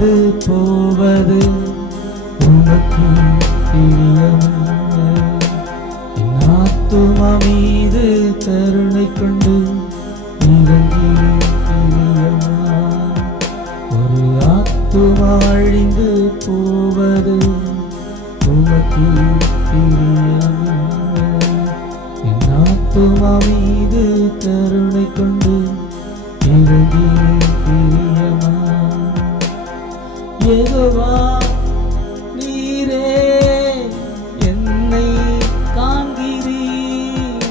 அழிந்து போவது உமக்கு பிரியமில்லை. என் ஆத்துமா மீது கருணை கொண்டு இறங்கி பிரியமா. ஒரு ஆத்துமா அழிந்து போவது உமக்கு பிரியமில்லை. என் ஆத்துமா மீது கருணை கொண்டு இறங்கி பிரியமா. யெகோவா நீரே என்னை காண்கிறீர்.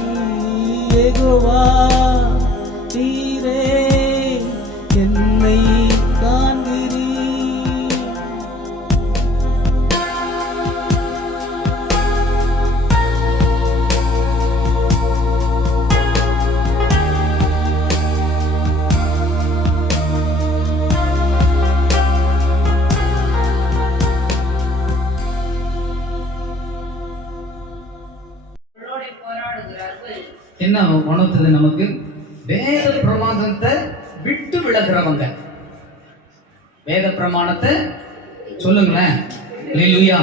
யெகோவா நீரே என்னை காண்கிறீர். என்ன உணர்த்தது நமக்கு? வேத பிரமாணத்தை விட்டு விலகிறவங்க. வேத பிரமாணத்தை சொல்லுங்களேன். அல்லேலூயா.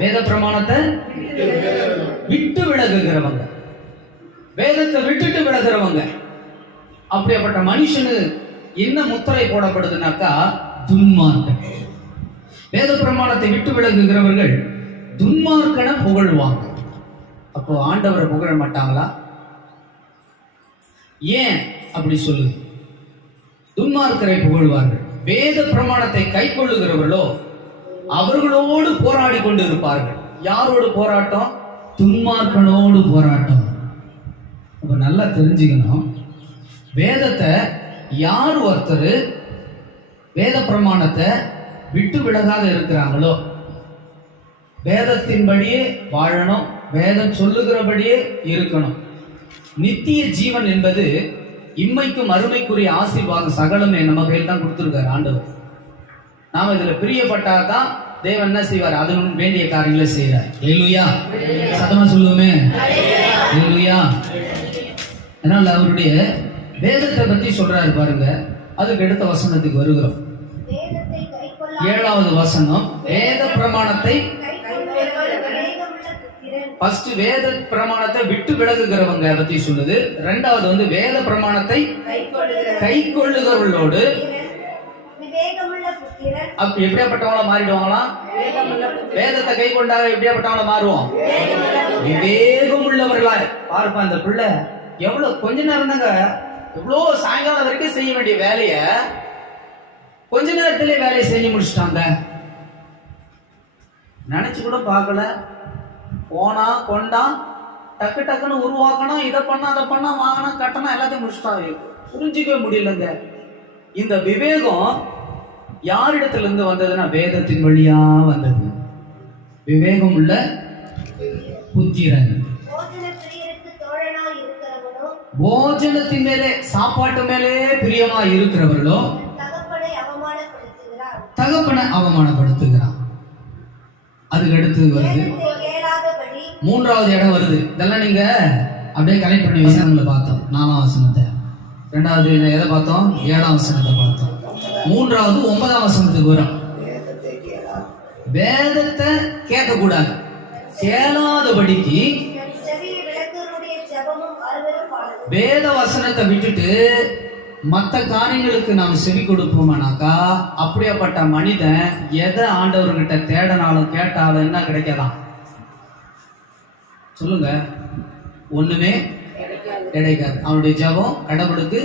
வேத பிரமாணத்தை விட்டு விலகுகிறவங்க, வேதத்தை விட்டுட்டு விலகிறவங்க. அப்படிப்பட்ட மனுஷனு என்ன முத்திரை போடப்படுதுனாக்கா துன்மார்க்கன். வேத பிரமாணத்தை விட்டு விலகுகிறவர்கள் துன்மார்க்கனை புகழ்வாங்க. அப்போ ஆண்டவரை புகழ மாட்டாங்களா? ஏன் அப்படி சொல்லுது? துன்மார்க்கரை புகழ்வார்கள். வேத பிரமாணத்தை கை கொள்ளுகிறவர்களோ அவர்களோடு போராடி கொண்டு இருப்பார்கள். யாரோடு போராட்டம்? துன்மார்க்கனோடு போராட்டம். அப்ப நல்லா தெரிஞ்சுக்கணும், வேதத்தை யார் ஒருத்தர் வேத பிரமாணத்தை விட்டு விலகாத இருக்கிறாங்களோ, வேதத்தின்படியே வாழணும், வேதம் சொல்லுகிறபடியே இருக்கணும். நித்திய ஜீவன் என்பது இம்மைக்கும் அருமைக்குரிய ஆசீர்வாதம் சகலமே நம்ம கையில் தான் கொடுத்துருக்காரு ஆண்டவர். நாம இதுல பிரியப்பட்டாதான் தேவன் என்ன செய்வார்? அது வேண்டிய காரியங்களை செய்யறார். அல்லேலூயா. சத்தமா சொல்லுவோமே அல்லேலூயா. அதனால அவருடைய வேதத்தை பத்தி சொல்றாரு பாருங்க. அதுக்கு அடுத்த வசனத்துக்கு வருகிறோம். 7வது வசனம், வேத பிரமாணத்தை ஃபர்ஸ்ட் வேத பிரமாணத்தை விட்டு விலகுகிறவங்க பத்தி சொல்லுது. 2வது வேத பிரமாணத்தை கை கொள்ளுகிறவர்களோடு எப்படியாப்பட்டவங்களா மாறிடுவாங்களாம்? வேதத்தை கை கொண்டாக எப்படியாப்பட்டவங்களா மாறுவோம்? விவேகம் உள்ளவர்களா. பார்ப்பா இந்த பிள்ளை எவ்வளவு கொஞ்ச நேரம் தாங்க, எவ்வளவு சாயங்காலம் வரைக்கும் செய்ய வேண்டிய வேலைய கொஞ்ச நேரத்திலே வேலையை செஞ்சு முடிச்சுட்டாங்க. நினைச்சு கூட பார்க்கல. போனா கொண்டா டக்கு டக்குன்னு உருவாக்கணும், இதை பண்ணா அதை பண்ணா வாங்கணும் கட்டணும் எல்லாத்தையும் முடிச்சுட்டாங்க. புரிஞ்சிக்கவே முடியலங்க. இந்த விவேகம் யாரிடத்துல இருந்து வந்ததுன்னா வேதத்தின் வழியா வந்தது. விவேகம் உள்ள புத்திரன். போஜனத்தின் மேலே சாப்பாட்டு மேலே பிரியமா இருக்கிறவர்களோ தகப்பனை அவமானப்படுத்துகிறான். அதுக்கு அடுத்து வருது 3வது இடம் வருது. இதெல்லாம் நீங்க அப்படியே கனெக்ட் பண்ணி வசனங்களை பார்த்தோம். 4ஆம் வசனத்தை, 2வது எதை பார்த்தோம்? 7ஆம் வசனத்தை பார்த்தோம். 3வது 9ஆம் வசனத்துக்கு வரும். வேதத்தை கேட்க கூடாது. கேளாதபடிக்கு வேத வசனத்தை விட்டுட்டு மற்ற காரியங்களுக்கு நாம் செவி கொடுப்போம்னாக்கா அப்படியாப்பட்ட மனிதன் எதை ஆண்டவர்கிட்ட தேடனாலும் கேட்டாலும் என்ன கிடைக்காதான்? சொல்லுங்க, ஒண்ணுமே கிடைக்காது. அவனுடைய ஜபம் கடவுளுக்கு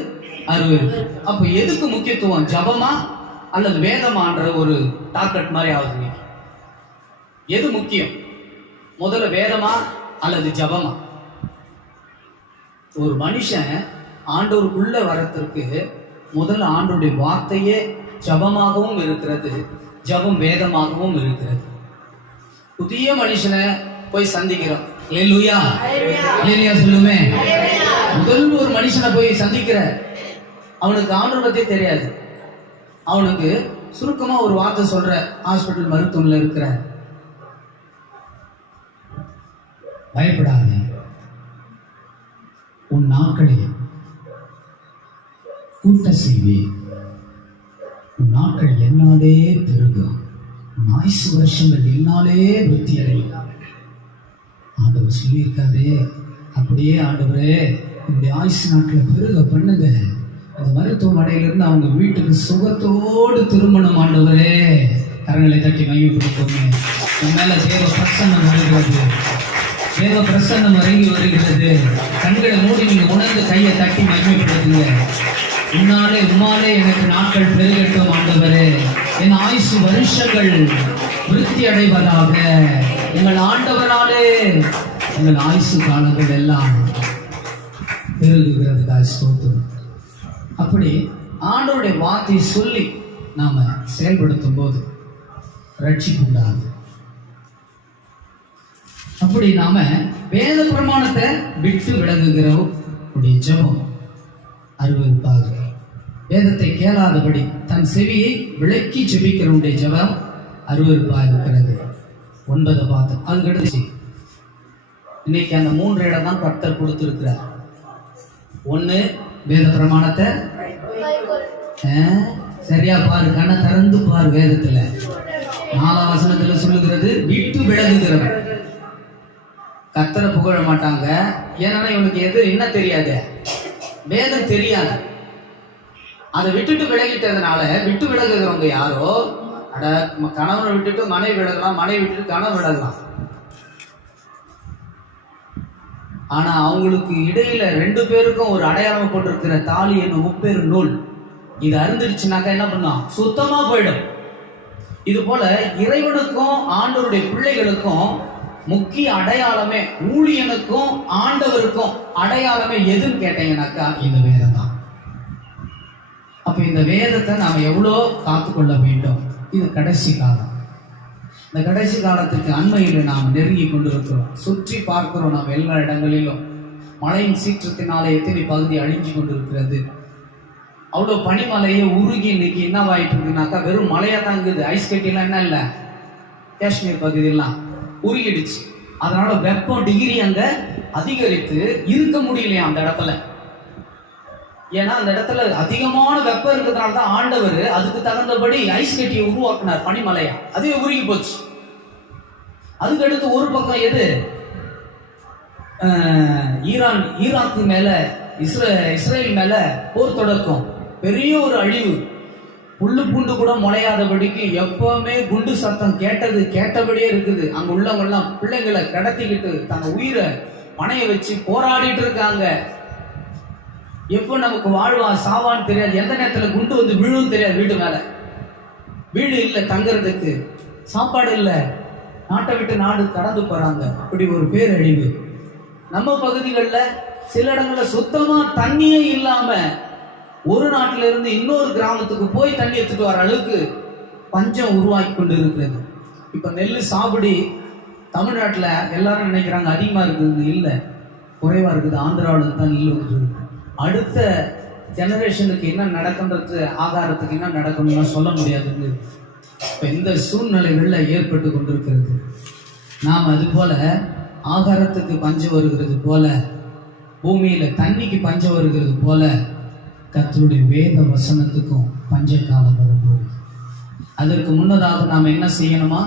அருவருப்பு. அப்ப எதுக்கு முக்கியத்துவம்? ஜபமா அல்லது வேதமான்ற ஒரு டார்கெட் மாதிரி ஆகுது. எது முக்கியம்? முதல்ல வேதமா அல்லது ஜபமா? ஒரு மனுஷன் ஆண்டவருக்குள்ள வரத்திற்கு முதல்ல ஆண்டவருடைய வார்த்தையே ஜபமாகவும் இருக்கிறது, ஜபம் வேதமாகவும் இருக்கிறது. புதிய மனுஷனை போய் சந்திக்கிறோம். அல்லேலூயா. அல்லேலூயா சொல்லுமே. முதல் ஒரு மனுஷனை போய் சந்திக்கிற அவனுக்கு ஆண்டவரை பத்தி தெரியாது. அவனுக்கு சுருக்கமா ஒரு வார்த்தை சொல்ற, ஹாஸ்பிட்டல் மருத்துவம்ல இருக்கிற, பயப்படாதே, உன் நாட்களில் கூட்ட செய்வே, உன் நாட்கள் என்னாலே பெருகும், உன் ஆயுசு வருஷங்கள் என்னாலே விருத்தி அடையும். ஆண்டவர் சொல்லியிருக்காரு. அப்படியே ஆண்டவரே என்னுடைய ஆயுசு நாட்களை பெருக பண்ணுங்க. அந்த மருத்துவமனையிலிருந்து அவங்க வீட்டுக்கு சுகத்தோடு திருமணம். ஆண்டவரே கரங்களை தட்டி மையப்படுத்தோங்க. உன் மேல தேவ பிரசன்னம் வருகிறது, தேவ பிரசன்னம் இறங்கி வருகிறது. கண்களை மூடி நீங்க உணர்ந்து கையை தட்டி மையப்படுத்துங்க. உம்மாலே எனக்கு நாட்கள் பெருகட்டும் ஆண்டவரே. என் ஆயுசு வருஷங்கள் விருத்தி அடைவதாக. எங்கள் ஆண்டவராலே எங்கள் ஆயுசு காலங்கள் எல்லாம் பெருகுகிறதுக்காக ஸ்தோத்திரம். அப்படி ஆண்டவருடைய வார்த்தையை சொல்லி நாம செயல்படுத்தும் போது ரட்சிப்பு உண்டாகுது. அப்படி நாம வேத பிரமாணத்தை விட்டு விலகுகிறவருடைய ஜெபம் அருவருப்பாக. வேதத்தை கேளாதபடி தன் செவியை விளக்கி ஜெபிக்கிறவருடைய ஜெபம் அருவருப்பாக இருக்கிறது. 9 பார்த்தோம். அதுக்கடுத்து இன்னைக்கு அந்த 3 இடம் தான் கர்த்தர் கொடுத்திருக்கிறார். 1 வேத பிரமாணத்தை சரியா பாரு, கண்ணை திறந்து பாரு. வேதத்துல 4ஆம் வசனத்துல சொல்லுகிறது விட்டு விலகுகிறவர். கர்த்தரை புகழ மாட்டாங்க. ஏன்னா இவனுக்கு எது என்ன தெரியாது, வேதம் தெரியாது. அதை விட்டுட்டு விலகிட்டதுனால விட்டு விலகுகிறவங்க யாரோ, அட கணவனை விட்டுட்டு மனைவி விலகலாம், மனைவி விட்டுட்டு கணவன் விலகலாம். ஆனா அவங்களுக்கு இடையில 2 பேருக்கும் ஒரு அடையாளம் போட்டிருக்கிற தாலி என்னும் முப்பெரு நூல், இது அருந்துருச்சுனாக்கா என்ன பண்ணும், சுத்தமா போயிடும். இது போல இறைவனுக்கும் ஆண்டவருடைய பிள்ளைகளுக்கும் முக்கிய அடையாளமே, ஊழியனுக்கும் ஆண்டவருக்கும் அடையாளமே எதுன்னு கேட்டீங்கன்னாக்கா இந்த வேதம் தான். அப்ப இந்த வேதத்தை நாம எவ்வளோ காத்துக்கொள்ள வேண்டும். இது கடைசி காலம். இந்த கடைசி காலத்துக்கு அண்மையில் நாம் நெருங்கி கொண்டிருக்கிறோம். சுற்றி பார்க்கிறோம் நாம் எல்லா இடங்களிலும். மழையின் சீற்றத்தினாலே எத்தனை பகுதி அழிஞ்சு கொண்டிருக்கிறது. அவ்வளோ பனிமலையை உருகி இன்னைக்கு என்னவாயிட்டு இருக்குனாக்கா வெறும் மழையா தாங்குது. ஐஸ் கட்டிலாம் என்ன இல்லை, காஷ்மீர் பகுதியெல்லாம் உருகிடுச்சு. அதனால வெப்பம் டிகிரி அங்க அதிகரித்து இருக்க முடியலையா அந்த இடத்துல. ஏன்னா அந்த இடத்துல அதிகமான வெப்பம் இருக்கிறதுனால தான் ஆண்டவர் அதுக்கு தகுந்தபடி ஐஸ் கட்டியை உருவாக்குனார், பனிமலையா. அதுவே உருகி போச்சு. அதுக்கு அடுத்து ஒரு பக்கம் எது, ஈராக்கு மேல இஸ்ரேல் மேல போர் தொடக்கம், பெரிய ஒரு அழிவு. புல்லு பூண்டு கூட முளையாதபடிக்கு எப்பவுமே குண்டு சத்தம் கேட்டபடியே இருக்குது. அங்க உள்ளவங்கெல்லாம் பிள்ளைங்களை கடத்திக்கிட்டு தங்க உயிரை பணைய வச்சு போராடிட்டு இருக்காங்க. எப்போ நமக்கு வாழ்வா சாவான்னு தெரியாது, எந்த நேரத்துல குண்டு வந்து விழுவும் தெரியாது. வீடு மேல வீடு இல்லை, தங்கறதுக்கு சாப்பாடு இல்லை, நாட்டை விட்டு நாடு கடந்து போறாங்க. அப்படி ஒரு பேரழிவு. நம்ம பகுதிகளில் சில இடங்கள்ல சுத்தமா தண்ணியே இல்லாம ஒரு நாட்டில இருந்து இன்னொரு கிராமத்துக்கு போய் தண்ணி எடுத்துட்டு வர அளவுக்கு பஞ்சம் உருவாக்கி கொண்டு இருக்கிறது. இப்ப நெல் சாகுபடி தமிழ்நாட்டில் எல்லாரும் நினைக்கிறாங்க அதிகமா இருக்குது, இல்லை, குறைவா இருக்குது. ஆந்திராவில் தான் நெல் இருக்குது. அடுத்த ஜெனரேஷனுக்கு என்ன நடக்குன்றது, ஆகாரத்துக்கு என்ன நடக்கணும்னா சொல்ல முடியாதுன்னு இப்போ இந்த சூழ்நிலைகளில் ஏற்பட்டு கொண்டிருக்கிறது. நாம் அது போல ஆகாரத்துக்கு பஞ்சம் வருகிறது போல, பூமியில தண்ணிக்கு பஞ்சம் வருகிறது போல, கர்த்தருடைய வேத வசனத்துக்கும் பஞ்ச காலம் வரும்போது அதற்கு முன்னதாக நாம் என்ன செய்யணுமா,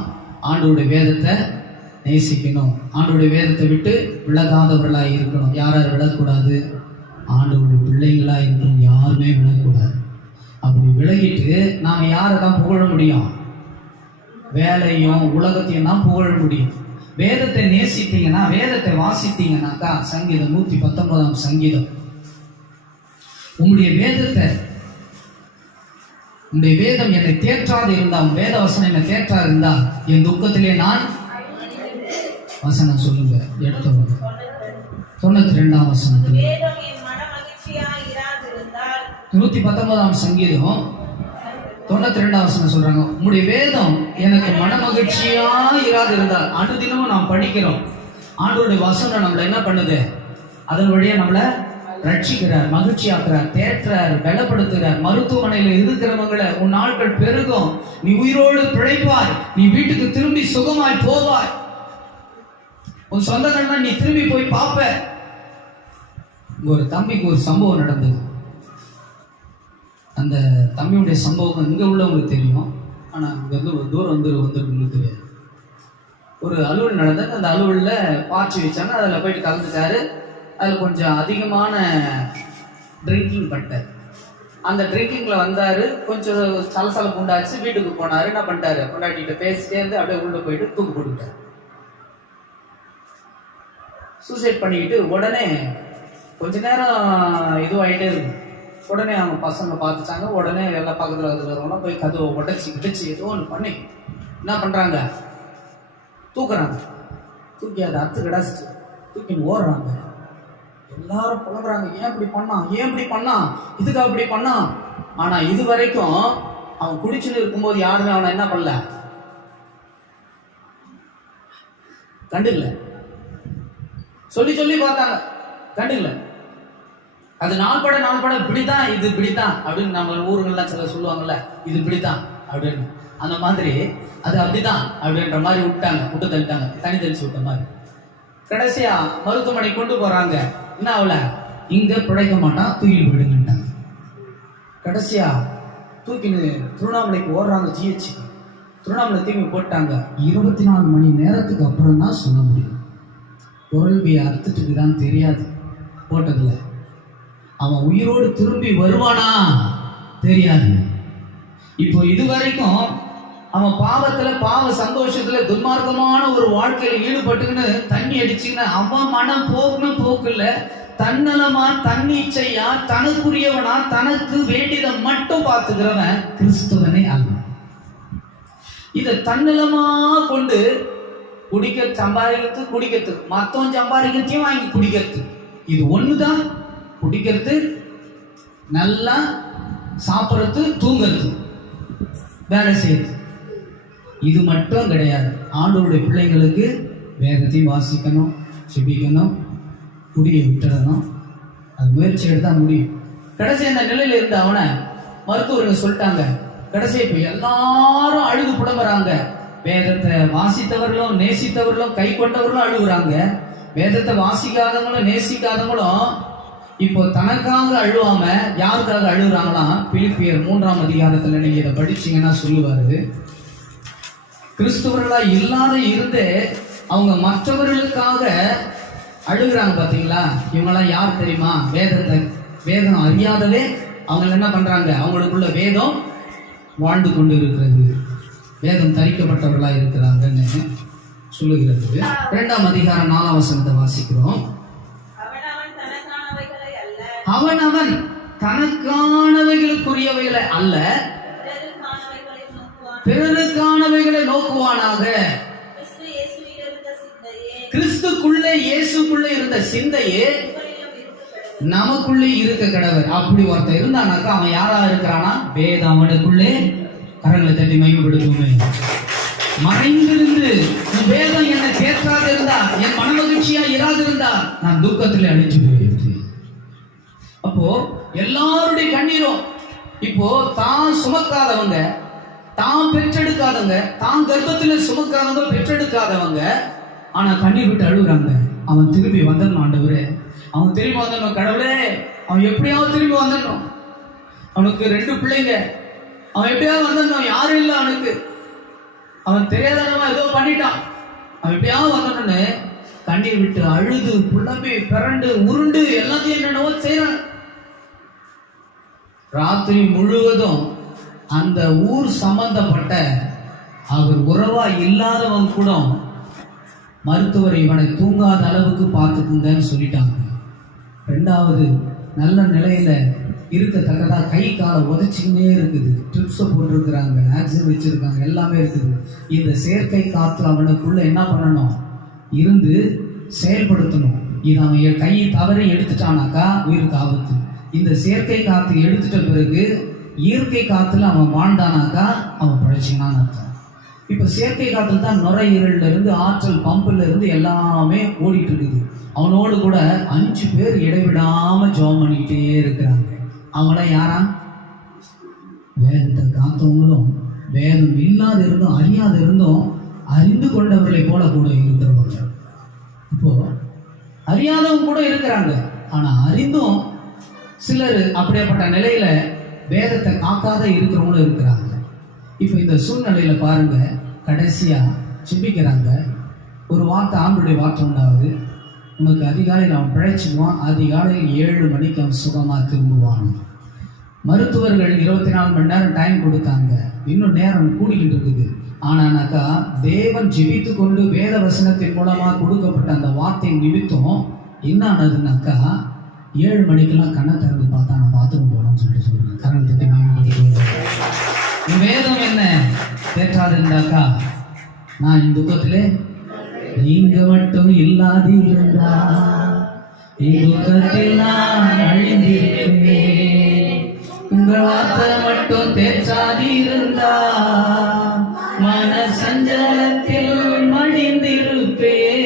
ஆண்டவருடைய வேதத்தை நேசிக்கணும். ஆண்டவருடைய வேதத்தை விட்டு விலகாதவர்களாக இருக்கணும். யார் விலகக்கூடாது, ஆண்டவருடைய பிள்ளைங்களா இருக்கணும். யாருமே விலகக்கூடாது. அப்படி விலகிட்டு நாம் யாரை தான் புகழ முடியும், வேலையும் உலகத்தையும் தான் புகழ முடியும். வேதத்தை நேசித்தீங்கன்னா, வேதத்தை வாசித்தீங்கன்னாக்கா, சங்கீதம் 119 சங்கீதம், உங்களுடைய வேதத்தை, உங்களுடைய வேதம் என்னை தேற்றாது இருந்தால், வேத வசனம் என்னை தேற்றாது இருந்தால், என் துக்கத்திலே நான் வசனம் சொல்லுங்க. எடுத்து 92 வசனத்தில் 119 சங்கீதம் 92 வசனம் சொல்றாங்க, உங்களுடைய வேதம் எனக்கு மன மகிழ்ச்சியா இராது இருந்தால். அனுதினமும் நாம் படிக்கிறோம். ஆண்டவருடைய வசனம் நம்மளை என்ன பண்ணுது, அதன் வழியா நம்மளை ரட்சிக்கிறார், மகிழ்ச்சியாக்குறார், தேற்றார், பலப்படுத்துகிறார். மருத்துவமனையில் இருக்கிறவங்களை உன் நாட்கள் பெருகும், நீ உயிரோடு பிழைப்பாய், நீ வீட்டுக்கு திரும்பி சுகமாய் போவாய், உன் சொந்தங்கள்னா நீ திரும்பி போய் பார்ப்ப. ஒரு தம்பிக்கு ஒரு சம்பவம் நடந்தது. அந்த தம்பியுடைய சம்பவம் இங்கே உள்ளவங்களுக்கு தெரியும், ஆனால் இங்கே வந்து ஒரு தூரம் உங்களுக்கு தெரியாது. ஒரு அலுவல் நடந்தது, அந்த அலுவலில் பார்ட்டி வச்சாங்க, அதில் போயிட்டு கலந்துட்டாரு. அதில் கொஞ்சம் அதிகமான ட்ரிங்கிங் பண்ணிட்டார். அந்த ட்ரிங்கிங்கில் வந்தார், கொஞ்சம் சலசலப்பு உண்டாச்சு. வீட்டுக்கு போனார். என்ன பண்ணிட்டாரு, கொண்டாடிட்டு பேசிட்டே இருந்து அப்படியே உள்ளே போயிட்டு தூக்கு போட்டுக்கிட்டார். சூசைட் பண்ணிக்கிட்டு உடனே கொஞ்ச நேரம் இதுவாகிட்டே இருக்கு. உடனே அவங்க பசங்க பார்த்துட்டாங்க. உடனே எல்லாம் பக்கத்தில் இருக்கிறவங்க போய் கதவை உடச்சி ஏதோ ஒன்று பண்ணி என்ன பண்ணுறாங்க, தூக்குறாங்க. தூக்கி அதை அறுத்து கிடாச்சிட்டு தூக்கின்னு ஓடுறாங்க. எல்லாரும் புலம்புறாங்க, ஏன் இப்படி பண்ணான், இதுக்காக இப்படி பண்ணான். ஆனால் இது வரைக்கும் அவன் குடிச்சுன்னு இருக்கும்போது யாருமே அவனை என்ன பண்ணல, கண்டுக்கல. சொல்லி பார்த்தாங்க, கண்டுக்கல. அது நாள்பட இப்படித்தான், இது இப்படித்தான் அப்படின்னு நம்ம ஊருங்கள்லாம் சில சொல்லுவாங்கல்ல, இது இப்படித்தான் அப்படின்னு. அந்த மாதிரி அது அப்படிதான் அப்படின்ற மாதிரி விட்டு தள்ளிட்டாங்க, தனி தெளிச்சு விட்ட மாதிரி. கடைசியா மருத்துவமனை கொண்டு போறாங்க. என்ன அவளை இங்க பிழைக்க மாட்டான், தூக்கிட்டு போயிடுங்கட்டாங்க. கடைசியா தூக்கின்னு திருவண்ணாமலைக்கு ஓடுறாங்க. ஜிஹெச் திருவண்ணாமலை தூக்கி போட்டாங்க. 24 மணி நேரத்துக்கு அப்புறம் தான் சொல்ல முடியும். குரல்வியை அறுத்துட்டுக்கு தான் தெரியாது போட்டதுல. அவன் உயிரோடு திரும்பி வருவானா தெரியாது. இப்போ இதுவரைக்கும் அவன் பாவத்துல, பாவ சந்தோஷத்துல, துன்மார்க்கமான ஒரு வாழ்க்கையில ஈடுபட்டுக்கின்னு தண்ணி அடிச்சுக்கின்னு அவன் மனம் போக்குல தன்னலமா, தன்னிச்சையா, தனக்குரியவனா, தனக்கு வேண்டியதை மட்டும் பார்த்துக்கிறவன் கிறிஸ்துவனே அல்ல. இதை தன்னலமா கொண்டு குடிக்கிறது, மத்தவன் சம்பாதிக்கிறதையும் வாங்கி குடிக்கிறது. இது ஒண்ணுதான். குடிக்கிறது, நல்லா சாப்பிட்றது, தூங்கிறது, வேலை செய்யறது, இது மட்டும் கிடையாது. ஆண்டவருடைய பிள்ளைங்களுக்கு வேதத்தையும் வாசிக்கணும், செபிக்கணும், குடியை விட்டுறணும். அது முயற்சி எடுத்தால் முடியும். கடைசி அந்த நிலையில இருந்து அவனை மருத்துவர்கள் சொல்லிட்டாங்க. கடைசி இப்போ எல்லாரும் அழுது புலம்புறாங்க. வேதத்தை வாசித்தவர்களும் நேசித்தவர்களும் கை கொண்டவர்களும் அழுகுறாங்க. வேதத்தை வாசிக்காதவங்களும் நேசிக்காதவங்களும் இப்போ தனக்காக அழுவாம யாருக்காக அழுகுறாங்களாம். பிலிப்பியர் 3ஆம் அதிகாரத்துல நீங்க இதை படிச்சீங்கன்னா சொல்லுவாரு, கிறிஸ்துவர்களா இல்லாத இருந்தே அவங்க மற்றவர்களுக்காக அழுகுறாங்க. பாத்தீங்களா, இவங்கெல்லாம் யார் தெரியுமா? வேதம் அறியாதவே அவங்க என்ன பண்றாங்க, அவங்களுக்குள்ள வேதம் வாழ்ந்து கொண்டு இருக்கிறது, வேதம் தரிக்கப்பட்டவர்களா இருக்கிறாங்கன்னு சொல்லுகிறது. 2ஆம் அதிகாரம் 4ஆம் வசனத்தை வாசிக்கிறோம். அவனவன் தனக்கானவைகளுக்குரியவைகளை அல்ல, பிறருக்கானவைகளை நோக்குவானாக. கிறிஸ்துக்குள்ளே இயேசுக்குள்ளே இருந்த சிந்தையே நமக்குள்ளே இருக்க கடவர். அப்படி ஒருத்தர் இருந்தானாக்கா அவன் யாரா இருக்கிறானா? வேதம் அவனுக்குள்ளே. கரங்களை தட்டி மகிமைப்படுத்துமே. மறைந்திருந்து வேதம் என்னை தேற்றாது இருந்தா, என் மனமகிழ்ச்சியா இராது இருந்தா, நான் துக்கத்தில் அழிஞ்சு போயிருக்கேன். அப்போ எல்லாருடைய கண்ணீரும் இப்போ தான் சுமக்காதவங்க, தான் பெற்றெடுக்காதவங்க, தான் கர்ப்பத்தில் சுமக்காதவங்க, பெற்றெடுக்காதவங்க ஆனா கண்ணீர் விட்டு அழுகுறாங்க. அவன் திரும்பி வந்துடணும் ஆண்டவரே, அவன் திரும்பி வந்துடணும் கடவுளே, அவன் எப்படியாவது திரும்பி வந்துடணும். அவனுக்கு 2 பிள்ளைங்க, அவன் எப்படியாவது வந்துடணும். யாரும் இல்லை அவனுக்கு, அவன் தெரியாதனமா ஏதோ பண்ணிட்டான், அவன் எப்படியாவது வந்துடணும்னு கண்ணீர் விட்டு அழுது புலம்பி பிறண்டு உருண்டு எல்லாத்தையும் என்னென்னவோ செய்யறான். ராத்திரி முழுவதும் அந்த ஊர் சம்பந்தப்பட்ட அவர் உறவா இல்லாதவன் கூட மருத்துவர் இவனை தூங்காத அளவுக்கு பார்த்துக்குங்கன்னு சொல்லிட்டாங்க. 2வது நல்ல நிலையில இருக்கத்தக்கதா கை காலை உதச்சிக்கினே இருக்குது, ட்ரிப்ஸை போட்டிருக்கிறாங்க, ஆக்சிஜன் வச்சிருக்காங்க, எல்லாமே இருக்குது. இந்த செயற்கை காற்று அவனுக்குள்ள என்ன பண்ணணும், இருந்து செயல்படுத்தணும். இது அவன் கை தவறி எடுத்துட்டானாக்கா உயிருக்கு ஆபத்து. இந்த செயற்கை காற்று எடுத்துட்ட பிறகு இயற்கை காத்துல அவன் வாழ்ந்தானாக்கா அவன் பழச்சினான்னு அர்த்தம். இப்ப செயற்கை காத்துல தான் நுரையீரல்ல இருந்து, ஆற்றல் பம்புல இருந்து எல்லாமே ஓடிட்டு இருக்குது. அவனோடு கூட 5 பேர் இடைவிடாம ஜெபம் பண்ணிக்கிட்டே இருக்கிறாங்க. அவங்களாம் யாரா? வேதத்தை காத்தவங்களும், வேதம் இல்லாத இருந்தும் அறியாத இருந்தும் அறிந்து கொண்டவர்களை போல கூட இருக்கிறவங்க. இப்போ அறியாதவங்க கூட இருக்கிறாங்க, ஆனா அறிந்தும் சிலர் அப்படியேப்பட்ட நிலையில வேதத்தை காக்காத இருக்கிறவங்களும் இருக்கிறாங்க. இப்போ இந்த சூழ்நிலையில பாருங்க, கடைசியா ஜெபிக்கிறாங்க. ஒரு வார்த்தை, ஆண்டுடைய வார்த்தை உண்டாகுது, உனக்கு அதிகாலையில் அவன் பிழைச்சிடுவான், அதிகாலையில் 7 மணிக்கு அவன் சுகமா திரும்புவான். மருத்துவர்கள் 24 மணி நேரம் டைம் கொடுத்தாங்க, இன்னும் நேரம் கூடிக்கிட்டு இருக்குது. ஆனானாக்கா தேவன் ஜெபித்து கொண்டு வேத வசனத்தின் மூலமா கொடுக்கப்பட்ட அந்த வார்த்தை நிமித்தம் என்ன ஆனதுனாக்கா 7 மணிக்கெல்லாம் கண்ணை திறந்து பார்த்தா நான் பாத்ரூம் போகணும்னு சொல்லுவேன். கரணத்தை வேதம் என்ன தேற்றாது இருந்தாக்கா நான் இந்த துக்கத்திலே நீங்க மட்டும் இல்லாது இருந்தா துக்கத்தில் நான் அழிந்திருப்பேன். உங்க வார்த்தை மட்டும் தேற்றாது இருந்தா மன சஞ்சலத்தில் மடிந்திருப்பேன்.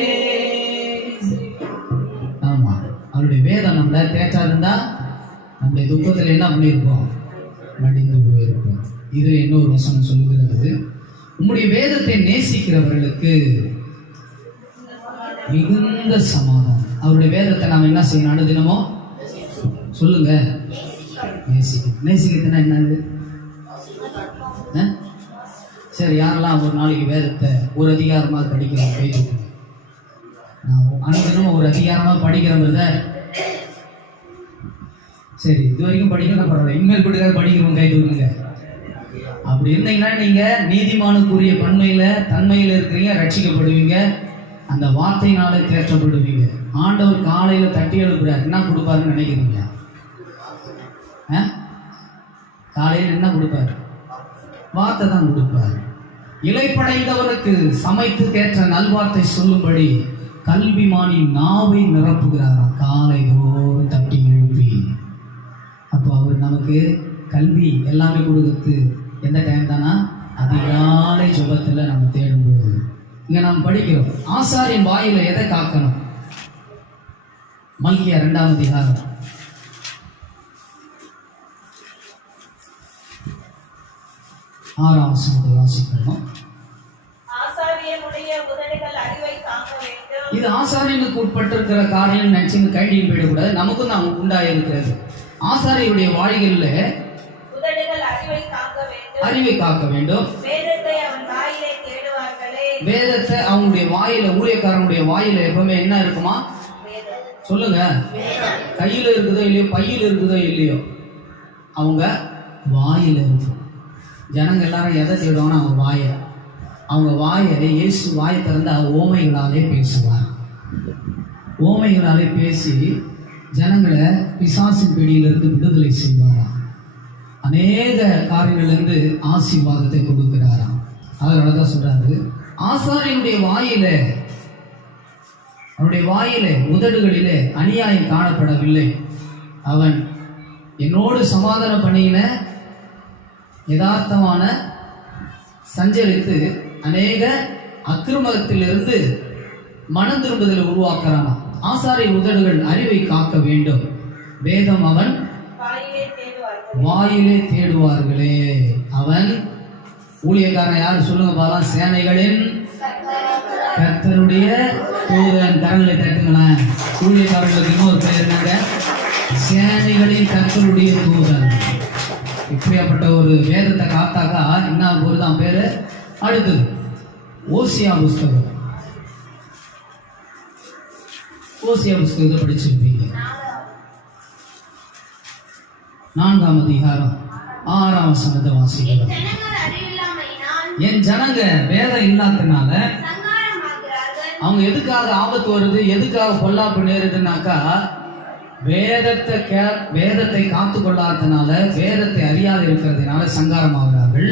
ஆமா, அவருடைய வேதம் நம்மள தேற்றாது இருந்தா நம்முடைய துக்கத்தில் என்ன பண்ணியிருப்போம்? மடிந்து போயிருப்போம். இது இன்னொரு வசனம் சொல்லுகிறது, உம்முடைய வேதத்தை நேசிக்கிறவர்களுக்கு மிகுந்த சமாதானம். அவருடைய வேதத்தை நாம் என்ன செய்யணும்? அனுதினமும் சொல்லுங்க, நேசிக்கிறதுனா என்னது? சரி, யாரெல்லாம் ஒரு நாளைக்கு வேதத்தை ஒரு அதிகாரமாக படிக்கிறோம்? கைது. நான் அனுதினமும் ஒரு அதிகாரமாக படிக்கிறேன். சரி, இது வரைக்கும் படிக்கணும், பரவாயில்ல, இனிமேல் படிக்கிறோம், கை தூக்குங்க. அப்படி இருந்தீங்கன்னா நீங்க நீதிமானுக்குரிய தன்மையில இருக்கிறீங்க, ரட்சிக்கப்படுவீங்க, அந்த வார்த்தையினால தேற்றப்படுவீங்க. ஆண்டவர் காலையில தட்டி எழுப்புறாரு, என்ன கொடுப்பாருன்னு நினைக்கிறீங்க? காலையில் என்ன கொடுப்பாரு? வார்த்தை தான் கொடுப்பாரு. இலைப்படைந்தவருக்கு சமைத்து தேற்ற நல்வார்த்தை சொல்லும்படி கல்விமானின் நாவை நிரப்புகிறாரா காலை தோறும் தட்டி எழுப்பி. அப்போ அவர் நமக்கு கல்வி எல்லாமே கொடுக்குறது எந்த டைம் தானா? அதிகாலை ஜெபத்தில் நம்ம தேடும்போது. இங்க நாம் படிக்கிறோம், ஆசாரியின் வாயில எதை காக்கணும்? மல்கியா 2ஆம் அதிகாரம் 6ஆம் வசனத்தை வாசிக்கணும். இது ஆசாரியனுக்கு உட்பட்டிருக்கிற காரியம் நினைச்சு கைடியும் போயிடக்கூடாது, நமக்கும் தான் உண்டாயிருக்கிறது. ஆசாரியுடைய வாய்களில் அறிவை காக்க வேண்டும். வேதத்தை அவங்களுடைய வாயில, ஊழியக்காரனுடைய வாயில எப்பவுமே என்ன இருக்குமா? சொல்லுங்க, கையில இருக்குதோ இல்லையோ, பையில இருக்குதோ இல்லையோ, அவங்க வாயில இருக்கும். ஜனங்க எல்லாரும் எதை தேடுவாங்கன்னா அவங்க வாயை இயேசு வாய் திறந்தா ஓமைகளாலே பேசுவார். ஓமைகளாலே பேசி ஜனங்களை பிசாசின் பிடியிலிருந்து விடுதலை செய்வாராம். அநேக காரியங்களிலிருந்து ஆசீர்வாதத்தை கொடுக்கிறாராம். அதனாலதான் சொல்றாரு, ஆசாரியனுடைய அவருடைய வாயிலே உதடுகளிலே அநியாயம் காணப்படவில்லை. அவன் என்னோடு சமாதானம் பண்ணின யதார்த்தமான சஞ்சரித்து அநேக அக்கிரமத்திலிருந்து மனம் திரும்புதலை உருவாக்குறானா. ஆசாரிய உதடுகள் அறிவை காக்க வேண்டும். வேதம் அவன் வாயிலே தேடுவார்களே. அவன் ஊழியக்காரன் யாரு சொல்லுங்க பாலாம்? சேனைகளின் கர்த்தருடைய தூதன். கரங்களை தட்டுங்களேன். ஊழியக்காரர்களுக்கு இன்னொரு பெயர் என்னங்க? சேனைகளின் கர்த்தருடைய தூதன். இப்படியாப்பட்ட ஒரு வேதத்தை காத்தாக்கா என்ன ஒருதான் பேரு? அடுத்தது ஓசியா புஸ்தகம். ஓசியா புஸ்தகத்தை படிச்சிருப்பீங்க. 4ஆம் அதிகாரம் 6ஆம் வசனத்தை வாசிக்கிறோம். என் ஜனங்க வேதம் இல்லாதனால அவங்க எதுக்காக ஆபத்து வருது, எதுக்காக பொல்லாப்பு நேருதுனாக்கா வேதத்தை காத்து கொள்ளாதனால, வேதத்தை அறியாது இருக்கிறதுனால சங்காரம் ஆகிறார்கள்.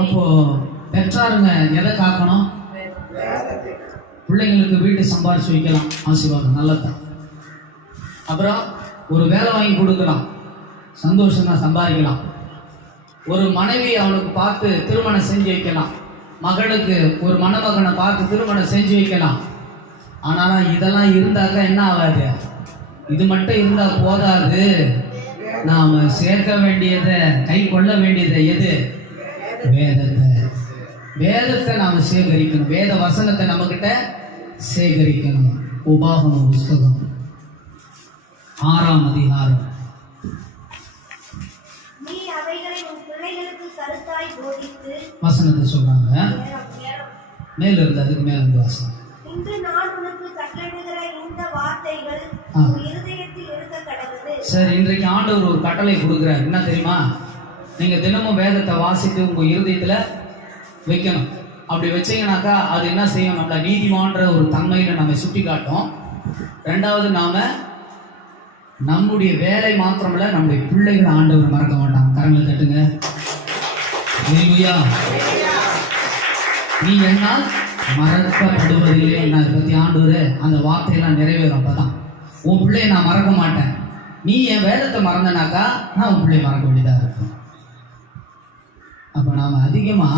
அப்போ பெற்றாருங்க எதை காக்கணும்? பிள்ளைங்களுக்கு வீட்டு சம்பாதிச்சு வைக்கலாம், ஆசீர்வாதம் நல்லதான். அப்புறம் ஒரு வேலை வாங்கி கொடுக்கலாம், சந்தோஷமா சம்பாதிக்கலாம். ஒரு மனைவி அவனுக்கு பார்த்து திருமணம் செஞ்சு வைக்கலாம். மகனுக்கு ஒரு மணமகனை பார்த்து திருமணம் செஞ்சு வைக்கலாம். ஆனாலும் இதெல்லாம் இருந்தாக்கா என்ன ஆகாது? இது மட்டும் இருந்தா போதாது. நாம சேர்க்க வேண்டியதை, கை கொள்ள வேண்டியதை எது? வேதத்தை. வேதத்தை நாம சேகரிக்கணும். வேத வசனத்தை நம்ம கிட்ட சேகரிக்கணும். உபாகம புஸ்தகம் 6ஆம் அதிகாரம். நீ அவைகளை உன் பிள்ளைகளுக்கு கருத்தாய் போதித்து வசனத்தை சொல்றாங்க. மேல இருந்து அதுக்கு மேல இருந்து வாசனம். இன்று நான் உனக்கு கட்டளையிடுகிற இந்த வார்த்தைகள் உன் இருதயத்தில் இருக்க கடவுது. சரி, இன்றைக்கு ஆண்டவர் ஒரு கட்டளை கொடுக்கிறார். என்ன தெரியுமா? நீங்க தினமும் வேதத்தை வாசித்து உங்க இருதயத்துல வைக்கணும். அப்படி வச்சீங்கன்னாக்கா அது என்ன செய்யும்? நம்மள நீதிமான்ற ஒரு தன்மையில நம்ம சுட்டி காட்டும். ரெண்டாவது, நாம நம்முடைய வேலை மாத்திரமல்ல, நம்முடைய பிள்ளைகளை ஆண்டவர் மறக்க மாட்டாங்க. கரங்களை தட்டுங்க. ஹல்லேலூயா. நீ என்னால் மறக்கப்படுவதில்லை. நான் பத்தி ஆண்டவர் அந்த வார்த்தையெல்லாம் நிறைவேறும். அப்பதான் உன் பிள்ளைய நான் மறக்க மாட்டேன். நீ என் வேதத்தை மறந்தனாக்கா நான் உன் பிள்ளைய மறக்க வேண்டியதாக இருக்கும். அப்ப நாம அதிகமா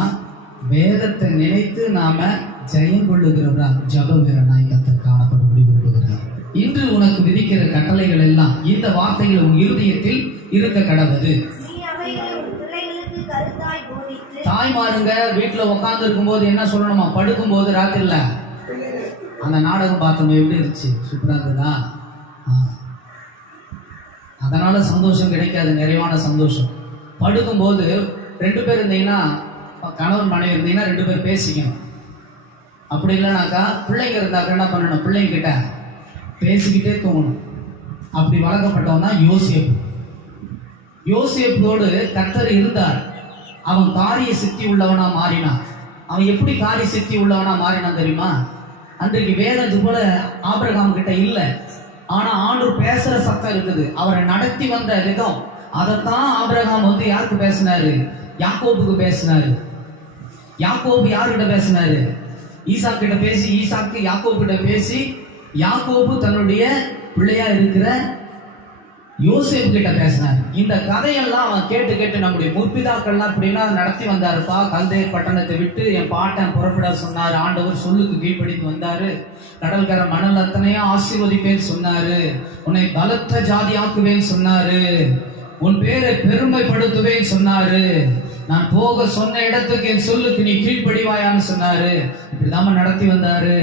வேதத்தை நினைத்து நாம ஜெயம் கொள்ளுகிறவரா ஜப வீரனாய் கர்த்தர் காணப்படும்படி விரும்புகிறார். இன்று உனக்கு விதிக்கிற கட்டளைகள் எல்லாம் இந்த வார்த்தைகள் உன் இருதயத்தில் இருக்க கடவுது. தாய்மாருங்க வீட்டுல உட்கார்ந்து இருக்கும் போது என்ன சொல்லணுமா? படுக்கும் போது ராத்திரில அந்த நாடகம் பார்த்தோம், எப்படி இருந்துச்சு? சூப்பரா இருந்ததா? அதனால சந்தோஷம் கிடைக்காது, நிறைவான சந்தோஷம். படுக்கும்போது 2 பேர் இருந்தீங்கன்னா, கணவன் மனைவி இருந்தீங்கன்னா 2 பேர் பேசிக்கணும். அப்படி இல்லைனாக்கா பிள்ளைங்க இருந்தாக்க என்ன பண்ணணும்? பிள்ளைங்க கிட்ட பேசிக்கிட்டே தூங்கணும். அப்படி வளர்க்கப்பட்டவன் தான் யோசேப்பு. யோசேப்போடு கர்த்தர் இருந்தார். அவன் காரிய சித்தி உள்ளவனா மாறினான். அவன் எப்படி காரிய சித்தி உள்ளவனா மாறினான் தெரியுமா? அன்றைக்கு வேதம் இது போல ஆபிரகாம் கிட்ட இல்லை. ஆனா ஆண்டவர் பேசுற சத்தம் இருக்குது. அவரை நடத்தி வந்த விதம் அதைத்தான் ஆபிரகாம் யாருக்கு பேசினாரு? யாக்கோபுக்கு பேசினாரு. யாக்கோபு யாருக்கிட்ட பேசினாரு? ஈசாக்கு கிட்ட பேசி, ஈசாக்கு யாக்கோபு கிட்ட பேசி, யாக்கோபு தன்னுடைய பிள்ளையா இருக்கிற யோசேப்பு கிட்ட பேசினார். இந்த கதையெல்லாம் அவன் கேட்டு கேட்டு நம்முடைய முற்பிதாக்கள்லாம் அப்படின்னா நடத்தி வந்தாருப்பா. கல்தேயர் பட்டணத்தை விட்டு என் பாட்டன் புறப்பட சொன்னாரு. ஆண்டவர் சொல்லுக்கு கீழ்ப்படித்து வந்தாரு. கடற்கரை மணல் அத்தனையும் ஆசீர்வதிப்பேன்னு சொன்னாரு. உன்னை பலத்த ஜாதி ஆக்குவேன்னு சொன்னாரு. உன் பேரை பெருமைப்படுத்துவேன்னு சொன்னாரு. நான் போக சொன்ன இடத்துக்கு என் சொல்லுக்கு நீ கீழ்ப்படிவாயான்னு சொன்னாரு. இப்படிதான் நடத்தி வந்தாரு.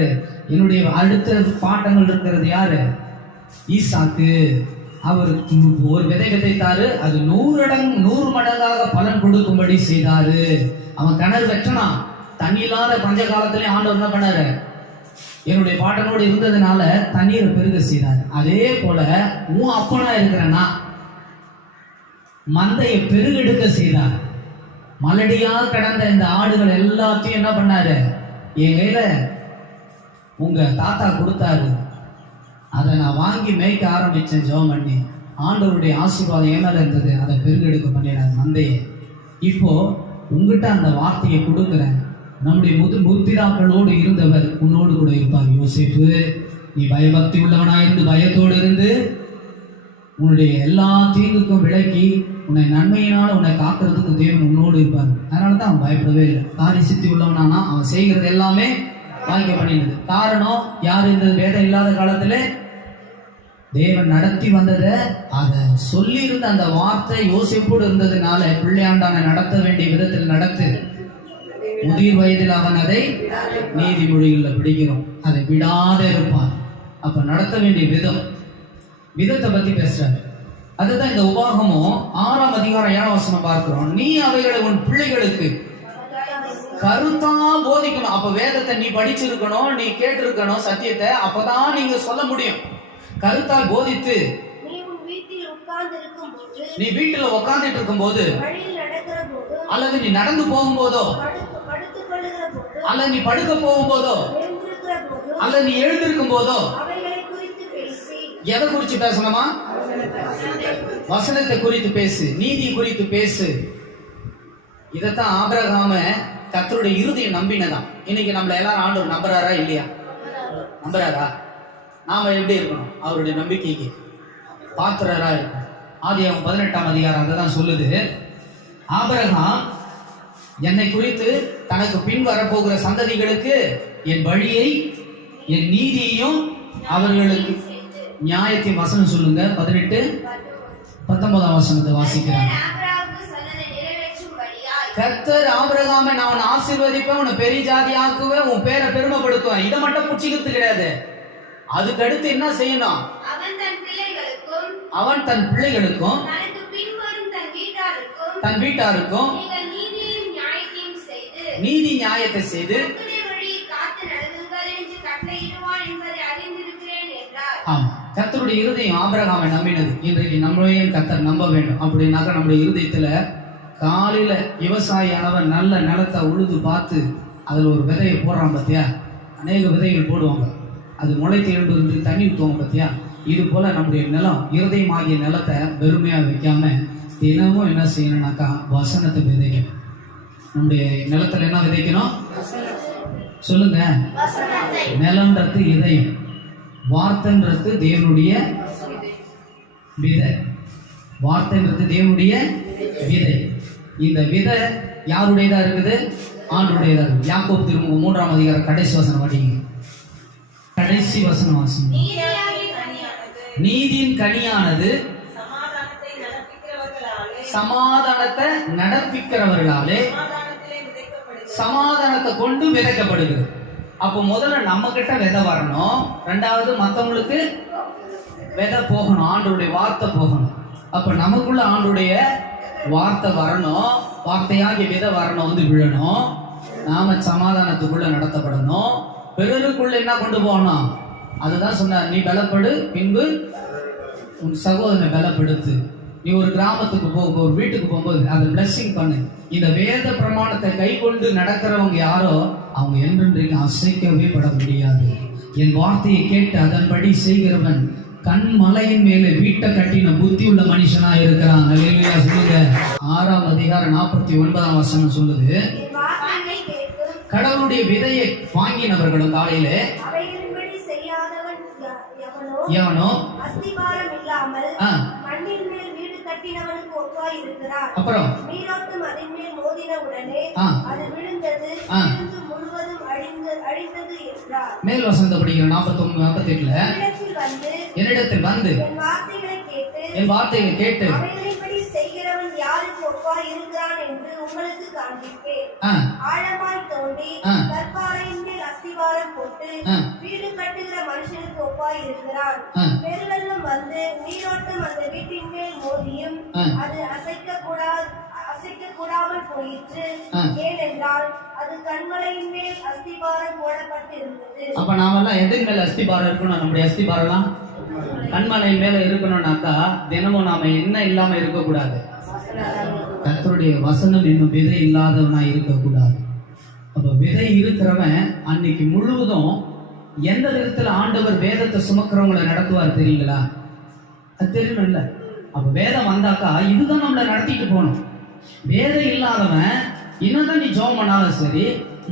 என்னுடைய அடுத்த பாட்டங்கள் இருக்கிறது யாரு? ஈசாக்கு. அவர் ஒரு விதை விதைத்தாரு. அது 100 மடங்காக பலன் கொடுக்கும்படி செய்தாரு. அவன் கிணறு வெட்டனா. தண்ணி இல்லாத பஞ்ச காலத்திலே ஆண்டவர் என்ன பண்ணாரு? என்னுடைய பாட்டனோடு இருந்ததுனால தண்ணீரை பெருக செய்தார். அதே போல உன் அப்பனா இருக்கிறனா மந்தையை பெருகெடுக்க செய்தார். மலடியா கிடந்த இந்த ஆடுகள் எல்லாத்தையும் என்ன பண்ணாரு? என் கையில உங்க தாத்தா கொடுத்தாரு. அதை நான் வாங்கி மேய்க்க ஆரம்பிச்சேன். ஜெபம் பண்ணி ஆண்டவருடைய ஆசீர்வாதம் ஏமால இருந்தது. அதை பெருகெடுக்க பண்ணிடுறாரு மந்தையை. இப்போ உங்ககிட்ட அந்த வார்த்தையை கொடுக்குறேன். நம்முடைய முற்பிதாக்களோடு இருந்தவர் உன்னோடு கூட இருப்பார். யோசேப்பு, நீ பயபக்தி உள்ளவனாயிருந்து பயத்தோடு இருந்து உன்னுடைய எல்லா தீங்குக்கும் விலக்கி உன்னை நன்மையினால உன்னை காக்கிறதுக்கு தேவன் உன்னோடு இருப்பார். அதனாலதான் அவன் பயப்படவே இல்லை. காரிய சித்தி உள்ளவனானா அவன் செய்கிறது எல்லாமே வாய்க்க பண்ணிடுது. காரணம் யார்? இந்த வேதம் இல்லாத காலத்துல தேவன் நடத்தி வந்ததை அதை சொல்லி இருந்த அந்த வார்த்தை யோசிப்போடு இருந்ததுனால பிள்ளையாண்டான நடத்த வேண்டிய விதத்தில் நடத்து. முதிர் வயதில் அவன் அதை நீதிமொழிகள்ல பிடிக்கிறோம். அதை விடாத இருப்பான். அப்ப நடத்த வேண்டிய விதத்தை பத்தி பேசுறாரு. அதுதான் இந்த உபாகமும் 6ஆம் அதிகாரம் 7ஆம் வசனம் பார்க்கிறோம். நீ அவைகளை உன் பிள்ளைகளுக்கு கருத்தா போதிக்கணும். அப்ப வேதத்தை நீ படிச்சிருக்கணும், நீ கேட்டிருக்கணும் சத்தியத்தை. அப்பதான் நீங்க சொல்ல முடியும். கருத்தா போதித்து நீ வீட்டுல உட்கார்ந்துட்டு இருக்கும் போது, அல்லது நீ நடந்து போகும்போதோ, அல்லது நீ படுக்க போகும்போதோ, அல்லது நீ எழுந்திருக்கும் போதோ, எதை குறித்து பேசணுமா? வசனத்தை குறித்து பேசு, நீதி குறித்து பேசு. இதத்தான் ஆபிரகாம கர்த்தருடைய இருதயம் நம்பினதான். இன்னைக்கு நம்மள எல்லாரும் ஆண்டவர் நம்புறாரா இல்லையா? நம்புறாரா? நாம எப்படி இருக்கணும்? அவருடைய நம்பிக்கைக்கு பாத்திரரா இருக்கணும். ஆதியாகமம் 18ஆம் அதிகாரம் அதான் சொல்லுது. ஆபிரகாம் என்னை குறித்து தனக்கு பின் வரப்போகிற சந்ததிகளுக்கு என் வழியை என் நீதியையும் அவர்களுக்கு நியாயத்தின் வசனம் சொல்லுங்க. 18-19 வசனத்தை வாசிக்கிறாங்க. கர்த்தர் ஆபிரகாமை நான் உன்னை ஆசீர்வதிப்பேன், உன்னை பெரிய ஜாதி ஆக்குவேன், உன் பேரை பெருமைப்படுத்துவேன். இதை மட்டும் புடிச்சுக்கிறது கிடையாது. அதுக்கு அடுத்து என்ன செய்யணும்? அவன் தன் பிள்ளைகளுக்கும் தன் வீட்டாருக்கும் நீதி நியாயத்தை செய்து கர்த்தருடைய இருதயம் ஆபிரகாமை நம்பினது. இன்றைக்கு நம்மளையும் கர்த்தர் நம்ப வேண்டும். அப்படின்னாக்க நம்முடைய இருதயத்துல காலையில விவசாயியானவன் நல்ல நிலத்தை உழுது பார்த்து அதுல ஒரு விதையை போடுறான் பார்த்தியா. அநேக விதைகள் போடுவாங்க, அது முளைத்து எழுந்து தண்ணி ஊற்றுவாங்க பார்த்தியா. இது போல நம்முடைய நிலம், இருதயமாகிய நிலத்தை வெறுமையா வைக்காம தினமும் என்ன செய்யணும்னாக்கா வசனத்தை விதைக்கணும். நம்முடைய நிலத்துல என்ன விதைக்கணும் சொல்லுங்க? நிலம்ன்றது இதயம், வார்த்தைன்றது தேவனுடைய விதை. வார்த்தைன்றது தேவனுடைய விதை. இந்த விதை யாருடையதா இருக்குது? ஆண்டுடையதா இருக்குது. யாக்கோபு திருமுகம் 3ஆம் அதிகாரம் கடைசி வசனம் வாசிங்க. கடைசி வசனம் வாசிங்க. நீதியின் கனியானது சமாதானத்தை நடப்பிக்கிறவர்களாலே சமாதானத்தை கொண்டு விதைக்கப்படுகிறது. அப்போ முதல்ல நம்ம கிட்ட விதை வரணும், ரெண்டாவது மற்றவங்களுக்கு விதை போகணும், ஆண்டுடைய வார்த்தை போகணும். அப்ப நமக்குள்ள ஆண்டுடைய வார்த்தை வரணும், வார்த்தையாகிய விதை வரணும், வந்து விழணும். நாம சமாதானத்துக்குள்ள நடத்தப்படணும். பிறருக்குள்ள என்ன கொண்டு போகணும்? அதுதான் சொன்னார், நீ பலப்படு, பின்பு உன் சகோதரனை பலப்படுத்து. நீ ஒரு கிராமத்துக்கு போக, ஒரு வீட்டுக்கு போகும்போது அதை பிளஸிங் பண்ணு. இந்த வேத பிரமாணத்தை கை கொண்டு நடக்கிறவங்க யாரோ அவங்க என்றென்றைக்கு அசைக்கவே பட முடியாது. என் வார்த்தையை கேட்டு அதன்படி செய்கிறவன் கண்மலையின் மேலே வீட்டை கட்டின புத்தி உள்ள மனுஷனா இருக்கிறான். சொல்லுங்க. 6ஆம் அதிகாரம் 49ஆம் வசனம் சொல்லுது, கடவுளுடைய விதையை வாங்கினவர்களும் காலையிலே எவனோ அஸ்திபாரம் இல்லாமல் மண்ணின் மேல் வீடு கட்டினவனுக்கு ஒப்பாய் இருக்கிறார். அப்புறம் நீரோட்டம் அதன் மேல் மோதின உடனே அது விழுந்தது, முழுவதும் அழிந்தது என்றார். மேல் வசனத்தை படிக்கிற 49-48ல என்னிடத்தில் வந்து என் வார்த்தைகளை கேட்டு அவைகளின்படி செய்கிறவன் யாருக்கு ஒப்பாய் இருக்கிறான் என்று உங்களுக்கு காண்பிப்பேன். ஆழமாய் தோண்டி கற்பாறையின் மேல் அஸ்திவாரம் போட்டு வீடு கட்டுகிற மனுஷனுக்கு ஒப்பாய் இருக்கிறான். பெருவெள்ளம் வந்து நீரோட்டம் அந்த வீட்டின் மேல் மோதியும் அது அசைக்க கூடாமல் போயிற்று. ஏனென்றால் அது கண்மலையின் மேல் அஸ்திபாரம் போடப்பட்டிருந்தது. அப்ப நாமெல்லாம் எதன் மேல அஸ்திபாரம் இருக்கணும்? நம்முடைய அஸ்திபாரம்லாம் கண்மலையின் மேல இருக்கணும்னாக்கா தினமும் நாம என்ன இல்லாம இருக்கக்கூடாது? கர்த்தருடைய வசனம் என்னும் விதை இல்லாதவனா இருக்கக்கூடாது. அப்ப விதை இருக்கிறவன் அன்னைக்கு முழுவதும் எந்த விதத்துல ஆண்டவர் வேதத்தை சுமக்கிறவங்களை நடத்துவார் தெரியுங்களா? அது தெரியணும்ல. அப்ப வேதம் வந்தாக்கா இதுதான் நம்மளை நடத்திட்டு போகணும். வேதம் இல்லாதவன் என்னதான் நீ ஜெபம் பண்ணாலும் சரி,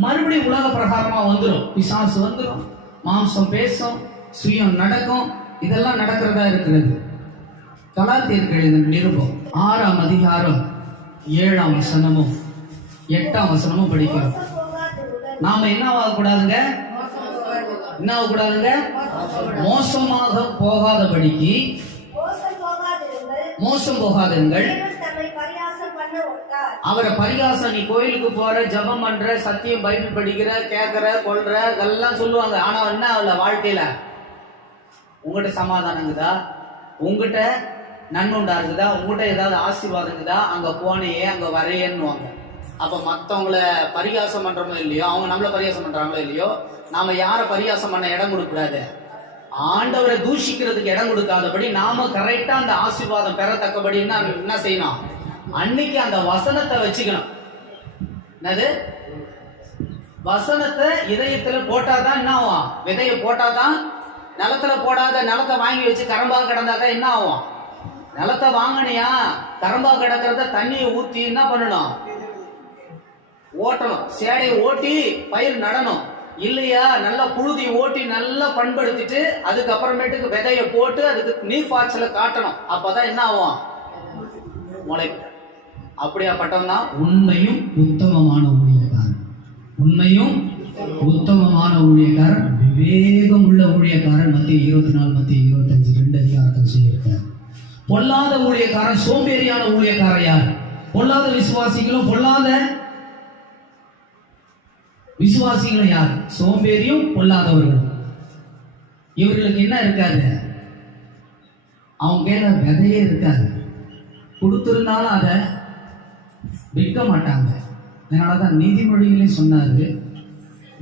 மறுபடியும் உலக பிரகாரமா வந்துடும். பிசாசு வந்துடும், மாம்சம் பேசும், சுயம் நடக்கும், இதெல்லாம் நடக்கிறதா இருக்கிறது. கலாத்தியருக்கு எழுதின நிருபம் 6ஆம் அதிகாரம் 7ஆம் வசனமும் 8ஆம் வசனமும் படிக்கிறோம். நாம என்ன ஆகக்கூடாதுங்க? என்ன ஆகக்கூடாதுங்க? மோசமாக போகாதபடிக்கு மோசம் போகாதுங்கள். அவரை பரிகாசம், நீ கோயிலுக்கு போற, ஜபம் பண்ற, சத்தியம் பைபிள் படிக்கிற, கேட்கிற, கொள்ற, இதெல்லாம் சொல்லுவாங்க. ஆனா என்ன ஆகல வாழ்க்கையில? உங்ககிட்ட சமாதானங்குதா? உங்ககிட்ட நன்மைண்டா இருக்குதா? உங்ககிட்ட ஏதாவது ஆசீர்வாதங்குதா? அங்க போனையே அங்க வரையன்னுவாங்க. அப்ப மத்தவங்கள பரிகாசம் பண்றோமோ இல்லையோ, அவங்க நம்மள பரிகாசம் பண்றாங்களோ இல்லையோ, நாம யார பரிகாசம் பண்ண இடம் கொடுக்கூடாது. ஆண்டவரை தூஷிக்கிறதுக்கு இடம் கொடுக்காதபடி நாம கரெக்டா அந்த ஆசீர்வாதம் பெறத்தக்கபடி என்ன செய்யணும்? அன்னைக்கு அந்த வசனத்தை வச்சுக்கணும். என்னது? வசனத்தை இதயத்துல போட்டாதான் என்ன ஆகும்? விதைய போட்டாதான். நிலத்துல போடாத, நிலத்தை வாங்கி வச்சு கரம்பாக கிடந்தாதான் என்ன ஆகும்? நிலத்தை வாங்கினியா, கரம்பாக கிடக்கிறத தண்ணியை ஊத்தி என்ன பண்ணணும்? ஓட்டணும். சேடையை ஓட்டி பயிர் நடணும் இல்லையா? நல்லா புழுதி ஓட்டி நல்லா பண்படுத்திட்டு அதுக்கப்புறமேட்டுக்கு விதைய போட்டு அதுக்கு நீர் பாய்ச்சல காட்டணும். அப்பதான் என்ன ஆகும்? முளைக்கும். அப்படியாப்பட்டவன் தான் உண்மையும் உத்தமமான ஊழியக்காரன். உண்மையும் உத்தமமான ஊழியக்காரன், விவேகம் உள்ள ஊழியக்காரன். மத்திய 24 மத்திய 25 2 அதிகாரத்தில் சொல்லியிருக்கார். பொல்லாத ஊழியக்காரன், சோம்பேறியான ஊழியக்காரன் யார்? பொல்லாத விசுவாசிகளும் பொல்லாத விசுவாசிகளும் யார்? சோம்பேறியும் பொல்லாதவர்களும். இவர்களுக்கு என்ன இருக்காது? அவங்க கையில விதையே இருக்காது. கொடுத்திருந்தாலும் அதை விற்க மாட்டாங்க. அதனாலதான் நீதிமொழிகளே சொன்னாரு,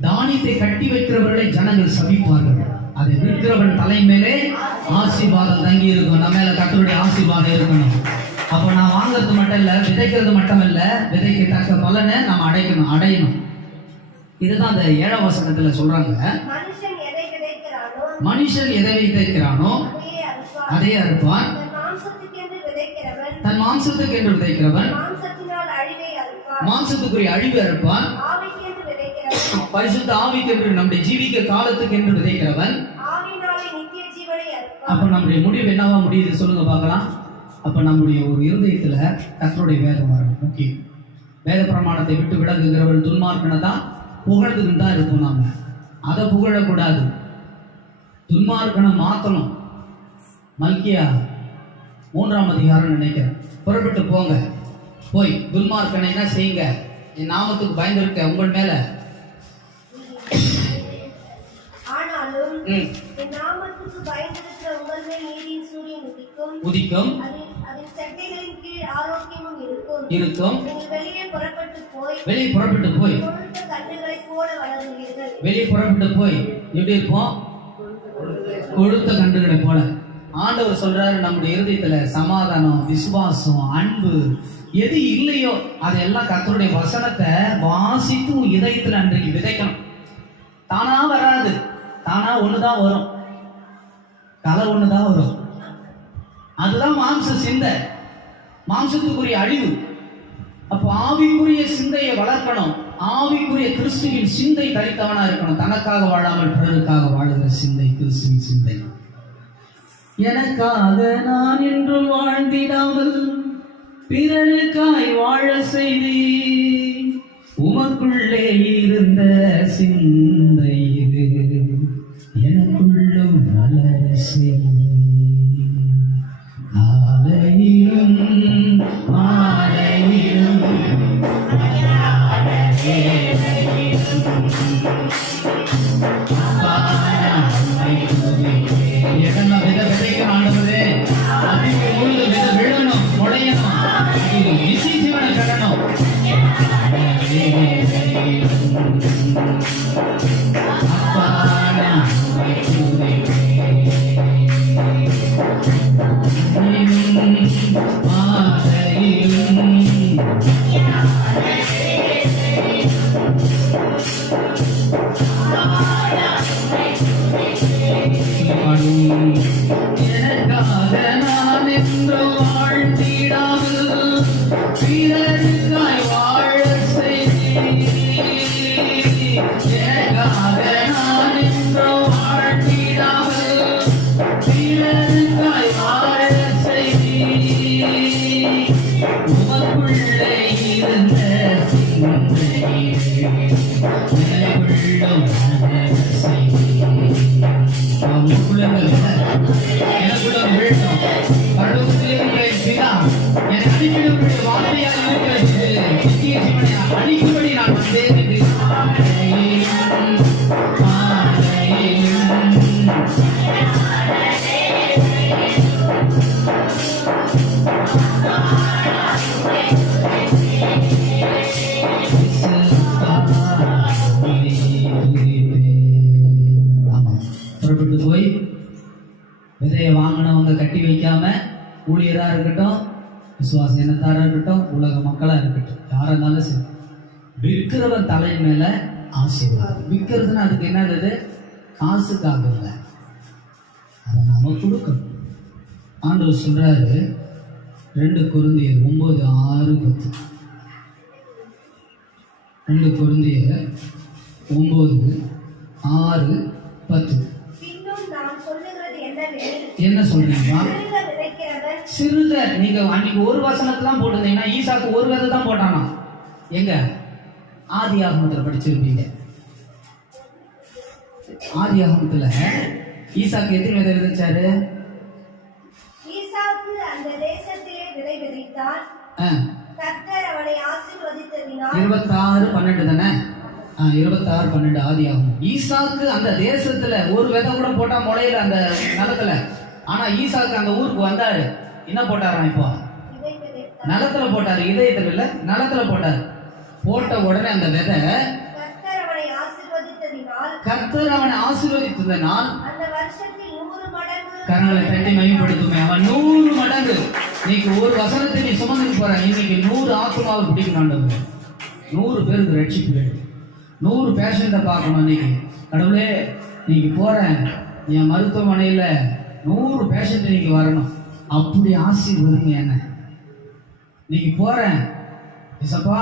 தானியத்தை கட்டி வைக்கிறவர்களை ஜனங்கள் சபிப்பார்கள், அதை விற்கிறவன் தலைமையிலே ஆசீர்வாதம் தங்கி இருக்கும். நம்ம மேல கர்த்தருடைய ஆசீர்வாதம் இருக்கணும். அப்ப நான் வாங்குறது மட்டும் இல்ல, விதைக்கிறது மட்டும் இல்ல, விதைக்கு தக்க பலனை நாம் அடையணும். இதுதான் அந்த 7ஆம் வசனத்துல சொல்றாங்க. மனுஷன் எதை விதைக்கிறானோ அதே அறுப்பான். தன் மாம்சத்துக்கு என்று விதைக்கிறவன் மாம்சத்துக்குரிய அழிவை அறுப்பான். பரிசுத்த ஆவிக்கு என்று நம்முடைய ஜீவிக்க காலத்துக்கு என்று விதைக்கிறவன். அப்ப நம்முடைய முடிவு என்னவா முடியுது சொல்லுங்க பார்க்கலாம். அப்ப நம்முடைய ஒரு இருதயத்துல கர்த்தருடைய வேதம் வரணும். முக்கியம். வேத பிரமாணத்தை விட்டு விலகுகிறவர்கள் துன்மார்க்கனை தான் புகழ்ந்துன்னு தான் இருக்கும். நாம அதை புகழக்கூடாது, துன்மார்க்கனை மாத்தணும். மல்கியா 3ஆம் அதிகாரம் நினைக்கிறேன். புறப்பட்டு போங்க, போய் துன்மார்க்கனை என்ன செய்யுங்க, என் நாமத்துக்கு பயந்திருக்க உங்கள் மேல உதிக்கும் இருக்கும். வெளியே புறப்பட்டு போய் எப்படி இருப்போம்? கொழுத்த கன்றுகளை போல. ஆண்டவர் சொல்றாரு, நம்முடைய இருதயத்துல சமாதானம், விசுவாசம், அன்பு எது இல்லையோ அதெல்லாம் கர்த்தருடைய வசனத்தை வாசித்து இதயத்துல அன்றைக்கு விதைக்கணும். தானா வராது, தானா ஒண்ணுதான் வரும், கலை ஒண்ணுதான் வரும். அதுதான் மாம்ச சிந்தை, மாம்சத்துக்குரிய அழிவு. அப்போ ஆவிக்குரிய சிந்தையை வளர்க்கணும். ஆவிக்குரிய கிறிஸ்துவின் சிந்தை தரித்தவனா இருக்கணும். தனக்காக வாழாமல் பிறருக்காக வாழுகிற சிந்தை கிறிஸ்துவின் சிந்தை. எனக்காக நான் என்றும் வாழ்ந்திடாமல் பிறருக்காய் வாழ செய்தி உமக்குள்ளே இருந்த சிந்தை இது எனக்குள்ளும் வளர செய்தி. காலையிலும் மாலையிலும் எதெல்லாம் விதை விதைக்கணும் ஆண்டவரே, அதுக்கு உள்ள விதை விழணும், முளையணும், நிச்சய ஜீவனை பெறணும். எனக்காக நான் என்று வாழ்ந்திடாமல் பிறருக்காய் வாழ செய்தி. எனக்காக நான் என்று வாழ்ந்திடாமல் பிறருக்காய் வாழ செய்தி உமக்குள்ளே இருந்த சிந்தை எனக்குள்ளும் வளர செய்தி. எனக்குள்ள விழணும். கடவுளுடைய பிதா என்னை அனுப்பிடக்கூடிய வார்த்தையாக இருக்கிறது. நித்திய ஜீவனை அளிக்கும்படி நான் வந்தேன் என்று புறப்பட்டு போய் விதையை வாங்கினவங்க கட்டி வைக்காம ஊழியரா இருக்கட்டும், விசுவாச இனத்தாரா இருக்கட்டும், உலக மக்களா இருக்கட்டும், யாரா இருந்தாலும் சரி, விற்கிறவன் தலை மேல ஆசீர்வாதம். விற்கிறதுன்னா அதுக்கு என்னது? காசுக்காக இல்லை, அதை நாம கொடுக்கணும். ஆண்டவர் சொல்றாரு 2 கொரிந்தியர் 9:6-10. 2 கொரிந்தியர் 9:6-10. என்ன சொல்றீங்களா? சிறுக நீங்க அன்னைக்கு ஒரு வசனத்தை தான் போட்டிருந்தீங்கன்னா ஈசாக்கு ஒரு விதை தான் போட்டானா? எங்க ஆதியாகமத்துல படிச்சிருப்பீங்க. ஆதியாகமத்துல ஈசாக்கு எத்தனை விதை விதைச்சாரு? ஈசாக்கு அந்த தேசத்திலே விதை விதைத்தான். கர்த்தர் செய்ததினால் 26:12 தானே? 26:12 ஆதியாகமம். ஈசாக்கு அந்த தேசத்துல ஒரு விதை கூட போட்டா முளையில அந்த நிலத்துல. ஆனா ஈசாக்கு அந்த ஊருக்கு வந்தாரு, என்ன போட்டாராம்? இப்போ நிலத்துல போட்டாரு, இதயத்துல இல்ல, நிலத்துல போட்டாரு. போட்ட உடனே அந்த விதை கர்த்தர் அவனை ஆசீர்வதித்ததினால் அந்த வருஷத்தில் 100 மடங்கு கரங்களை தட்டி மையப்படுத்துமே. அவன் 100 மடங்கு. இன்னைக்கு ஒரு வசனத்தை நீ சுமந்துட்டு போற, இன்னைக்கு 100 ஆத்மாவை பிடிக்கணும். 100 பேருக்கு ரட்சிப்பு வேண்டும். 100 பேஷண்ட்டை பார்க்கணும். இன்னைக்கு கடவுளே இன்னைக்கு போறேன், என் மருத்துவமனையில 100 பேஷண்ட் இன்னைக்கு வரணும், அப்படி ஆசீர்வதிங்க என்ன. இன்னைக்கு போறேன் இசப்பா,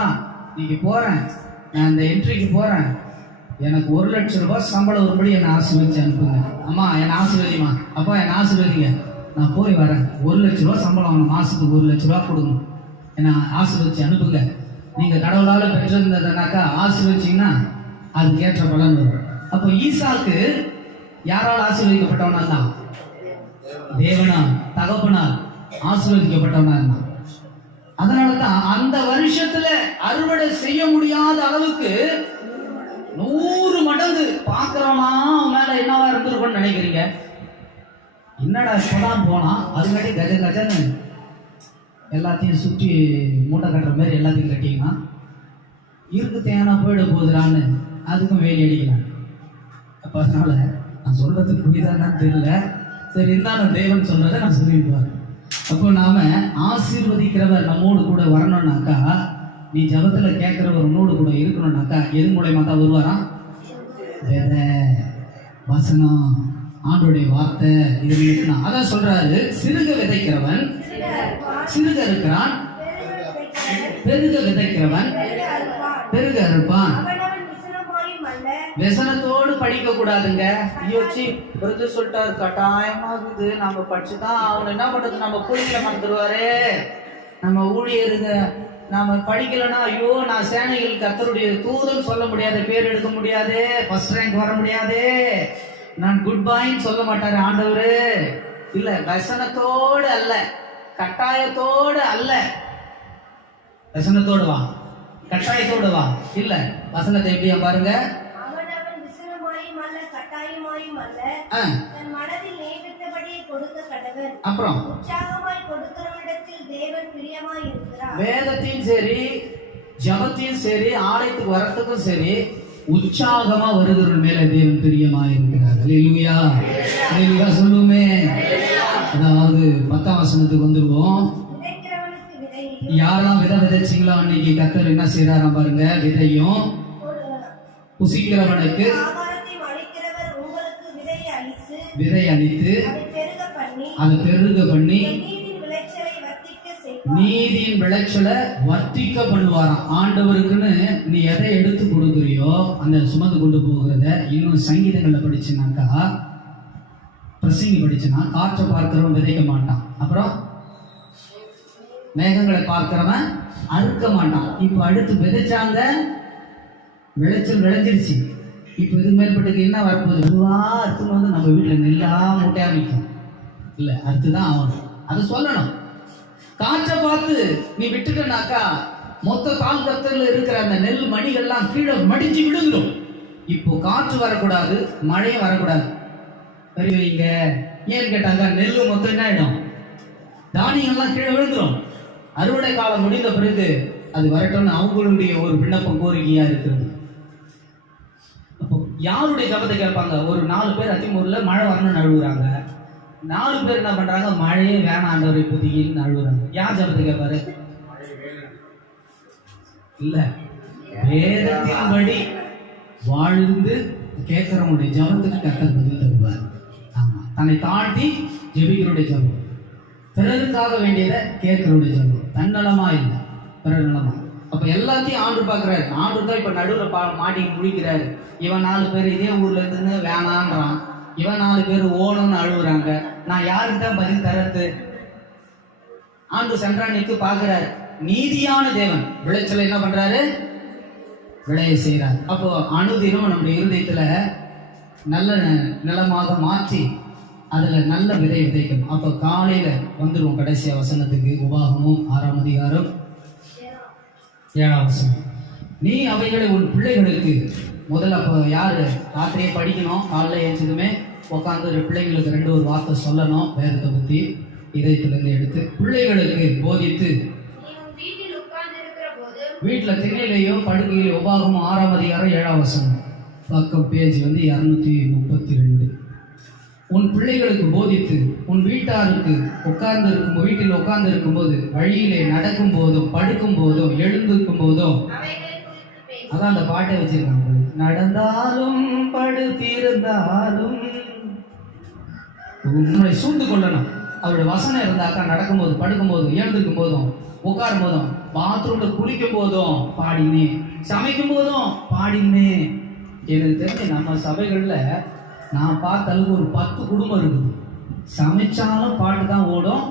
இன்னைக்கு போறேன், நான் இந்த என்ட்ரிக்கு போறேன், எனக்கு 1 லட்சம் ரூபாய் சம்பளம் வரும்படி என்னை ஆசீர்வதிச்சு அனுப்புங்க. அம்மா என்னை ஆசீர்வதிமா, அப்பா என்னை ஆசீர்வதிங்க, நான் போய் வரேன். 1 லட்ச ரூபா சம்பளம் வாங்க, மாசத்துக்கு 1 லட்ச ரூபா கொடுங்க, என்னை ஆசீர்வதிச்சு அனுப்புங்க. நீங்க கடவுளால பெற்றிருந்ததுனாக்கா ஆசீர்வதிச்சீங்கன்னா அதுக்கு ஏற்ற பலன் வரும். அப்போ ஈசாக்கு யாரால் ஆசீர்வதிக்கப்பட்டவனா இருந்தான்? தேவனால், தகப்பனால் ஆசீர்வதிக்கப்பட்டவனா இருந்தான். அதனாலதான் அந்த வருஷத்துல அறுவடை செய்ய முடியாத அளவுக்கு 100 மடங்கு பாக்குறோமா மேல என்னவா இருந்திருக்கும்னு நினைக்கிறீங்க? என்னடா இப்பதான் போனா, அதுக்காட்டி கஜ கஜன்னு எல்லாத்தையும் சுற்றி மூட்டை கட்டுற மாதிரி எல்லாத்தையும் கட்டிங்கன்னா இருக்கு தேனா போயிட போகுதுறான்னு அதுக்கும் வேலி அடிக்கலாம். அப்போ அதனால நான் சொல்றதுக்கு புரியுதான்னு தெரியல. சரி, இருந்தாலும் தேவன் சொல்றதை நான் சொல்லிட்டு. அப்போ நாம ஆசீர்வதிக்கிறவர் நம்மோடு கூட வரணும்னாக்கா, நீ ஜபத்துல கேட்கிறவர் உன்னோடு கூட இருக்கணும்னாக்கா எது மூலயமா தான் வருவாராம்? வேத வசனம், ஆண்டோடைய வார்த்தை, இது இருக்கணும். அதான் சொல்றாரு, சிறுக விதைக்கிறவன் சிறுக இருக்கிறான், பெருக விதைக்கிறவன் பெருக அறுப்பான். व्यसनத்தோடு படிக்க கூடாதுங்க. யோசி பிரது சொல்லிட்டாரு, கட்டாயமாகுது நம்ம படிச்சுதான் அவன் என்ன பண்றது, நம்ம புரியல மறந்துடுவாரு, நம்ம ஊழியருங்க நாம படிக்கலன்னா ஐயோ நான் சேனைகள் கர்த்தருடைய தூதன் சொல்ல முடியாது, பேர் எடுக்க முடியாது, ஃபர்ஸ்ட் ரேங்க் வர முடியாது, நான் குட் பாய்ன்னு சொல்ல மாட்டாரு ஆண்டவரு. இல்ல, வசனத்தோடு அல்ல, கட்டாயத்தோடு அல்ல. வசனத்தோடு வா, கட்டாயத்தோடு வா. இல்ல, வசனத்தை எப்படியா பாருங்க, அப்புறம் வேதத்தையும் சரி ஜபத்தையும் சரி ஆலயத்துக்கு வரத்துக்கும் சரி உற்சாகமா வருகிற மேல தேவன் பிரியமா இருக்கிறார். அல்லேலூயா, அல்லேலூயா சொல்லுமே. அதாவது 10ஆம் வசனத்துக்கு வந்துருவோம். யாரெல்லாம் விதை விதைச்சிங்களோ அன்னைக்கு கர்த்தர் என்ன செய்யறாராம் பாருங்க, விதையும் புசிக்கிறவனுக்கு விதை அளித்து அதை பெருக பண்ணி நீதியின் விளைச்சலை வர்த்திக்க பண்ணுவாராம். ஆண்டவருக்குன்னு நீ எதை எடுத்து கொடுக்குறியோ அந்த சுமந்து கொண்டு போகிறத. இன்னும் சங்கீதங்கள்ல படிச்சுனாக்கா, பிரசங்கி படிச்சுனா, காற்றை பார்க்கிறவன் விதைக்க மாட்டான், அப்புறம் மேகங்களை பார்க்கிறவன் அறுக்க மாட்டான். இப்ப அடுத்து விதைச்சாங்க, விளைச்சல் விளைஞ்சிருச்சு. இப்ப இது மேற்பட்டுக்கு என்ன வரப்போகுது, இதுவா அறுத்துன்னு வந்து நம்ம வீட்டுல நெல்லா மூட்டையா நிற்கும். இல்ல, அறுத்துதான் ஆகணும், அதை சொல்லணும். காற்றை பார்த்து நீ விட்டுட்டனாக்கா மொத்த தாழ்கத்துல இருக்கிற அந்த நெல் மணிகள்லாம் கீழே மடிஞ்சு விழுந்துடும். இப்போ காற்று வரக்கூடாது, மழையும் வரக்கூடாது. சரி வைங்க, ஏன்னு கேட்டாங்க நெல்லு மொத்தம் என்ன ஆயிடும், தானியங்கள்லாம் கீழே விழுந்துடும். அறுவடை காலம் முடிந்த பிறகு அது வரட்டும்னு அவங்களுடைய ஒரு விண்ணப்பம் கோரிக்கையா இருக்கிறது. அப்போ யாருடைய ஜபத்தை கேட்பாங்க? ஒரு 4 பேர் அதிமூர்ல மழை வரணும்னு அழுகுறாங்க. 4 பேர் என்ன பண்றாங்க, மழையே வேணாம் ஆண்டவரை புதியின்னு அழுகுறாங்க. யார் ஜபத்தை கேட்பாரு? இல்ல, வேதத்தின்படி வாழ்ந்து கேட்கிறவங்களுடைய ஜபத்துக்கு கர்த்தர் பதில் தருவார். ஆமா, தன்னை தாழ்த்தி ஜெபிக்கிறோடைய ஜபம், பிறருக்காக வேண்டியதை கேட்கிறோடைய ஜபம், தன்னலமா இல்லை பிறர் நலமா. அப்ப எல்லாத்தையும் ஆண்டு பாக்குறாரு. ஆண்டு தான் இப்ப நடுவில் மாட்டி முடிக்கிறாரு. இவன் 4 பேர் இதே ஊர்ல இருந்துன்னு வேணான்றான், இவன் 4 பேர் ஓணும்னு அழுகுறாங்க. நான் யாருக்கு தான் பதில் தரது? ஆண்டு சென்றானிக்கு பாக்குறாரு. நீதியான தேவன் விளைச்சலை என்ன பண்றாரு, விளைய செய்யறார். அப்போ அனுதினம் நம்முடைய இருதயத்துல நல்ல நிலமாக மாற்றி அதுல நல்ல விதை விதைக்கணும். அப்போ காலையில வந்துருவோம் கடைசியா வசனத்துக்கு. உபாகமும் 6ஆம் அதிகாரம் 7ஆம் வசனம். நீ அவைகளை உன் பிள்ளைகளுக்கு முதல்ல அப்போ யாரு ராத்திரியே படிக்கணும், காலைல ஏஞ்சதுமே உட்காந்து பிள்ளைங்களுக்கு 2 வார்த்தை சொல்லணும் வேதத்தை பற்றி இதயத்திலிருந்து எடுத்து பிள்ளைகளுக்கு போதித்து வீட்டில் திணையிலையோ படுக்கையிலையோ உபாகமம் 6ஆம் அதிகாரம் 7ஆம் வசனம் பக்கம் பேஜ் 232. உன் பிள்ளைகளுக்கு போதித்து உன் வீட்டாருக்கு வீட்டில் உட்கார்ந்து இருக்கும்போது வழியிலே நடக்கும் போதும் படுக்கும் போதும் எழுந்திருக்கும் போதும், அதான் அந்த பாட்டை வச்சிருக்காங்க, நடந்தாலும் படுத்திருந்தாலும் உங்களை சூழ்ந்து கொள்ளணும். அவருடைய வசனம் இருந்தாக்கா நடக்கும்போது படுக்கும்போது எழுந்திருக்கும் போதும் உட்காரும் போதும் பாத்ரூம்ல குளிக்கும் போதும் பாடினே, சமைக்கும் போதும் பாடினே. எனக்கு தெரிஞ்சு நம்ம சபைகள்ல நான் பார்த்த அளவுக்கு ஒரு 10 குடும்பம் இருக்குது. சமைச்சாலும் பாட்டு தான் ஓடும்,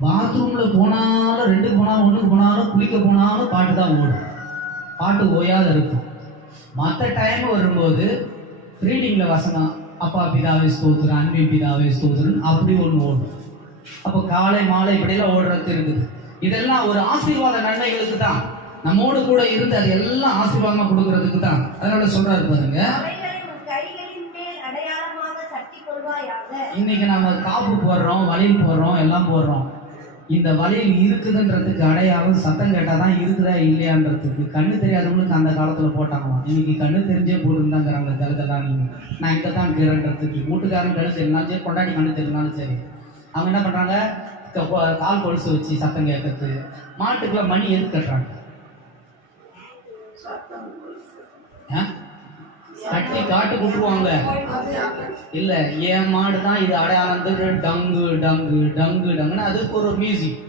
பாத்ரூம்ல போனாலும் 2 போனாலும் 1 போனாலும் குளிக்க போனாலும் பாட்டு தான் ஓடும். பாட்டு ஓயாத இருக்கும். மற்ற டைம் வரும்போது ரீடிங்ல வசனம் அப்பா பிதாவே ஸ்தோத்திரம், அன்பின் பிதாவே ஸ்தோத்திரம் அப்படி ஒன்று ஓடும். அப்போ காலை மாலை இப்படியெல்லாம் ஓடுறது இருக்குது. இதெல்லாம் ஒரு ஆசீர்வாத நன்மைகளுக்கு தான், நம்மோடு கூட இருந்து அது எல்லாம் ஆசீர்வாதமா கொடுக்கறதுக்கு தான். அதனால சொல்றாரு பாருங்க, இன்னைக்கு நம்ம காப்பு போடுறோம், வளையல் போடுறோம், எல்லாம் போடுறோம். இந்த வளையல் இருக்குதுன்றதுக்கு அடையாளம் சத்தம் கேட்டால் தான் இருக்குதா இல்லையான்றதுக்கு. கண்ணு தெரியாதவங்களுக்கு அந்த காலத்தில் போட்டாங்களாம். இன்னைக்கு கண்ணு தெரிஞ்சே போட்டுருந்தாங்கிறாங்க கருதெல்லாம். நீங்கள் நான் இங்கே தான் இருக்கிறேன்றதுக்கு வீட்டுக்காரன் கண்ணு தெரியுனாலும் சரி, கொண்டாடி கண்ணு தெரியுனாலும் சரி, அவங்க என்ன பண்ணுறாங்க, கால் கொலுசு வச்சு சத்தம் கேட்கறது. மாட்டுக்குள்ள மணி எது கட்டுறாங்க, கட்டி காட்டு கொடுத்துருவாங்க. இல்ல என் மாடு தான் இது அடையாளம், டங்கு டங்கு டங்கு டங்குன்னு அதுக்கு ஒரு மியூசிக்.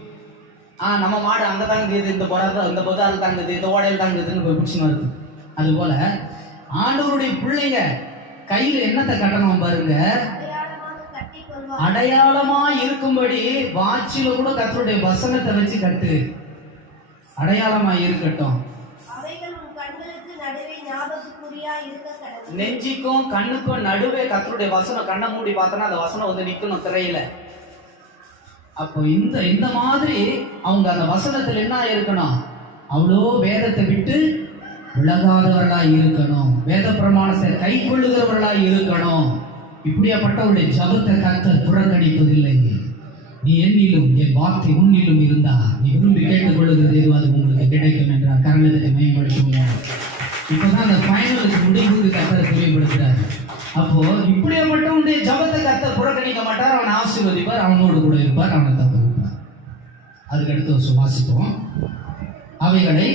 நம்ம மாடு அங்கே தாங்குது, இந்த பொறாத இந்த பொதால் தாங்குது, இந்த ஓடையில் தாங்குதுன்னு போய் பிடிச்சி வருது. அது போல ஆண்டவருடைய பிள்ளைங்க கையில் என்னத்தை கட்டணும் பாருங்க, அடையாளமா இருக்கும்படி வாட்சில கூட கர்த்தருடைய வசனத்தை வச்சு கட்டு, அடையாளமா இருக்கட்டும். நெஞ்சிக்கும் கண்ணுக்கும் நடுவே கர்த்தருடைய வசனம், கண்ணை மூடி பார்த்தனா அந்த வசனம் வந்து நிக்கணும் திரையில. அப்போ இந்த மாதிரி அவங்க அந்த வசனத்துல என்ன இருக்கணும், அவ்வளோ வேதத்தை விட்டு விலகாதவர்களா இருக்கணும், வேத பிரமாணத்தை கை கொள்ளுகிறவர்களா இருக்கணும். இப்படியாப்பட்டவருடைய ஜபத்தை கர்த்தர் புறக்கணிப்பதில்லை. நீ என்னிலும் என் வார்த்தை உன்னிலும் இருந்தா நீ விரும்பி கேட்டுக் கொள்ளுகிறது எதுவும் அது உங்களுக்கு கிடைக்கும் என்றார். கரணத்தை மேம்படுத்துங்க. இப்பதான் அந்த ஃபைனலுக்கு முடிவுக்கு கர்த்தரை தெளிவுபடுத்துறாரு. அப்போ இப்படியாப்பட்டவனுடைய ஜபத்தை கர்த்தர் புறக்கணிக்க மாட்டார், அவனை ஆசீர்வதிப்பார், அவனோடு கூட இருப்பார், அவனை தப்புவார். அதுக்கு அடுத்து வாசிப்போம். அவைகளை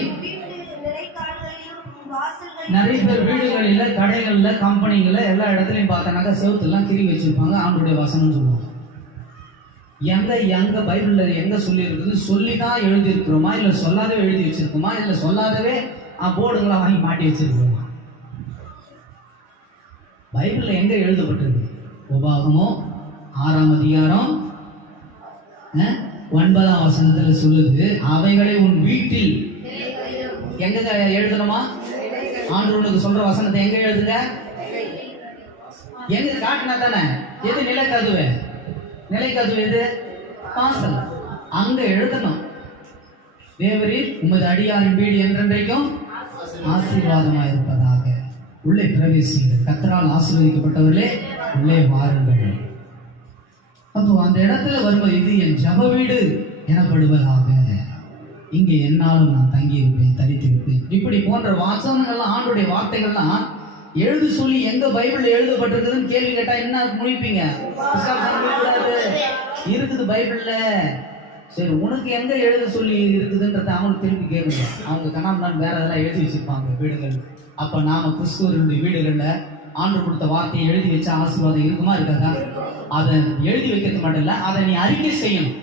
நிறைய பேர் வீடுகளில், கடைகளில், கம்பெனிகளில் எல்லா இடத்துலையும் பார்த்தனாக்கா செவுத்துலாம் கிரி வச்சிருப்பாங்க, ஆண்டுடைய வசனம் சொல்லுவாங்க. எங்க பைபிளில் எங்க சொல்லி இருக்குது, சொல்லி தான் எழுதி இருக்கிறோமா, இல்லை சொல்லாதவே எழுதி வச்சிருக்கோமா, இல்லை சொல்லாதவே போர்டுங்களா வாங்கி மாட்டி வச்சிருக்கோமா? பைபிளில் எங்க எழுதப்பட்டிருக்கு? உபாகமம் 6ஆம் அதிகாரம் 9ஆம் வசனத்துல சொல்லுது, அவைகளை உன் வீட்டில் எங்க எழுதணுமா? ஆண்டவனுக்கு சொல்ற வசனத்தை எங்க எழுதுங்க? எங்க காட்டினா தானே. எது நிலைக்கதுவே? நிலைக்கதுவே எது? வாசல். அங்க எழுதணும். தேவரீர் உமது அடியாரின் வீடு என்றென்றைக்கும் ஆசீர்வாதமாக இருப்பதாக. உள்ளே பிரவேசிங்கள், கர்த்தரால் ஆசீர்வதிக்கப்பட்டவர்களே உள்ளே வாருங்கள். அப்போ அந்த இடத்துல வரும்போது இது என் ஜப வீடு எனப்படுவதாக, இங்கே என்னாலும் நான் தங்கி இருப்பேன், தரித்திருப்பேன். இப்படி போன்ற வாசனங்கள்லாம், ஆண்டுடைய வார்த்தைகள்லாம் எழுது சொல்லி எங்க பைபிள் எழுதப்பட்டிருக்குதுன்னு கேள்வி கேட்டா என்ன முடிப்பீங்க? இருக்குது பைபிள்ல. சரி, உனக்கு எங்க எழுத சொல்லி இருக்குதுன்றத அவங்களுக்கு திருப்பி கேட்குங்க. அவங்க கணாம் வேற இதெல்லாம் எழுதி வச்சிருப்பாங்க வீடுகள். அப்ப நாம கிறிஸ்துவருடைய வீடுகள்ல ஆண்டு கொடுத்த வார்த்தையை எழுதி வச்ச ஆசீர்வாதம் இருக்குமா இருக்காதா? அதை எழுதி வைக்கிறது மட்டும் இல்ல, அதை நீ அறிக்கை செய்யணும்.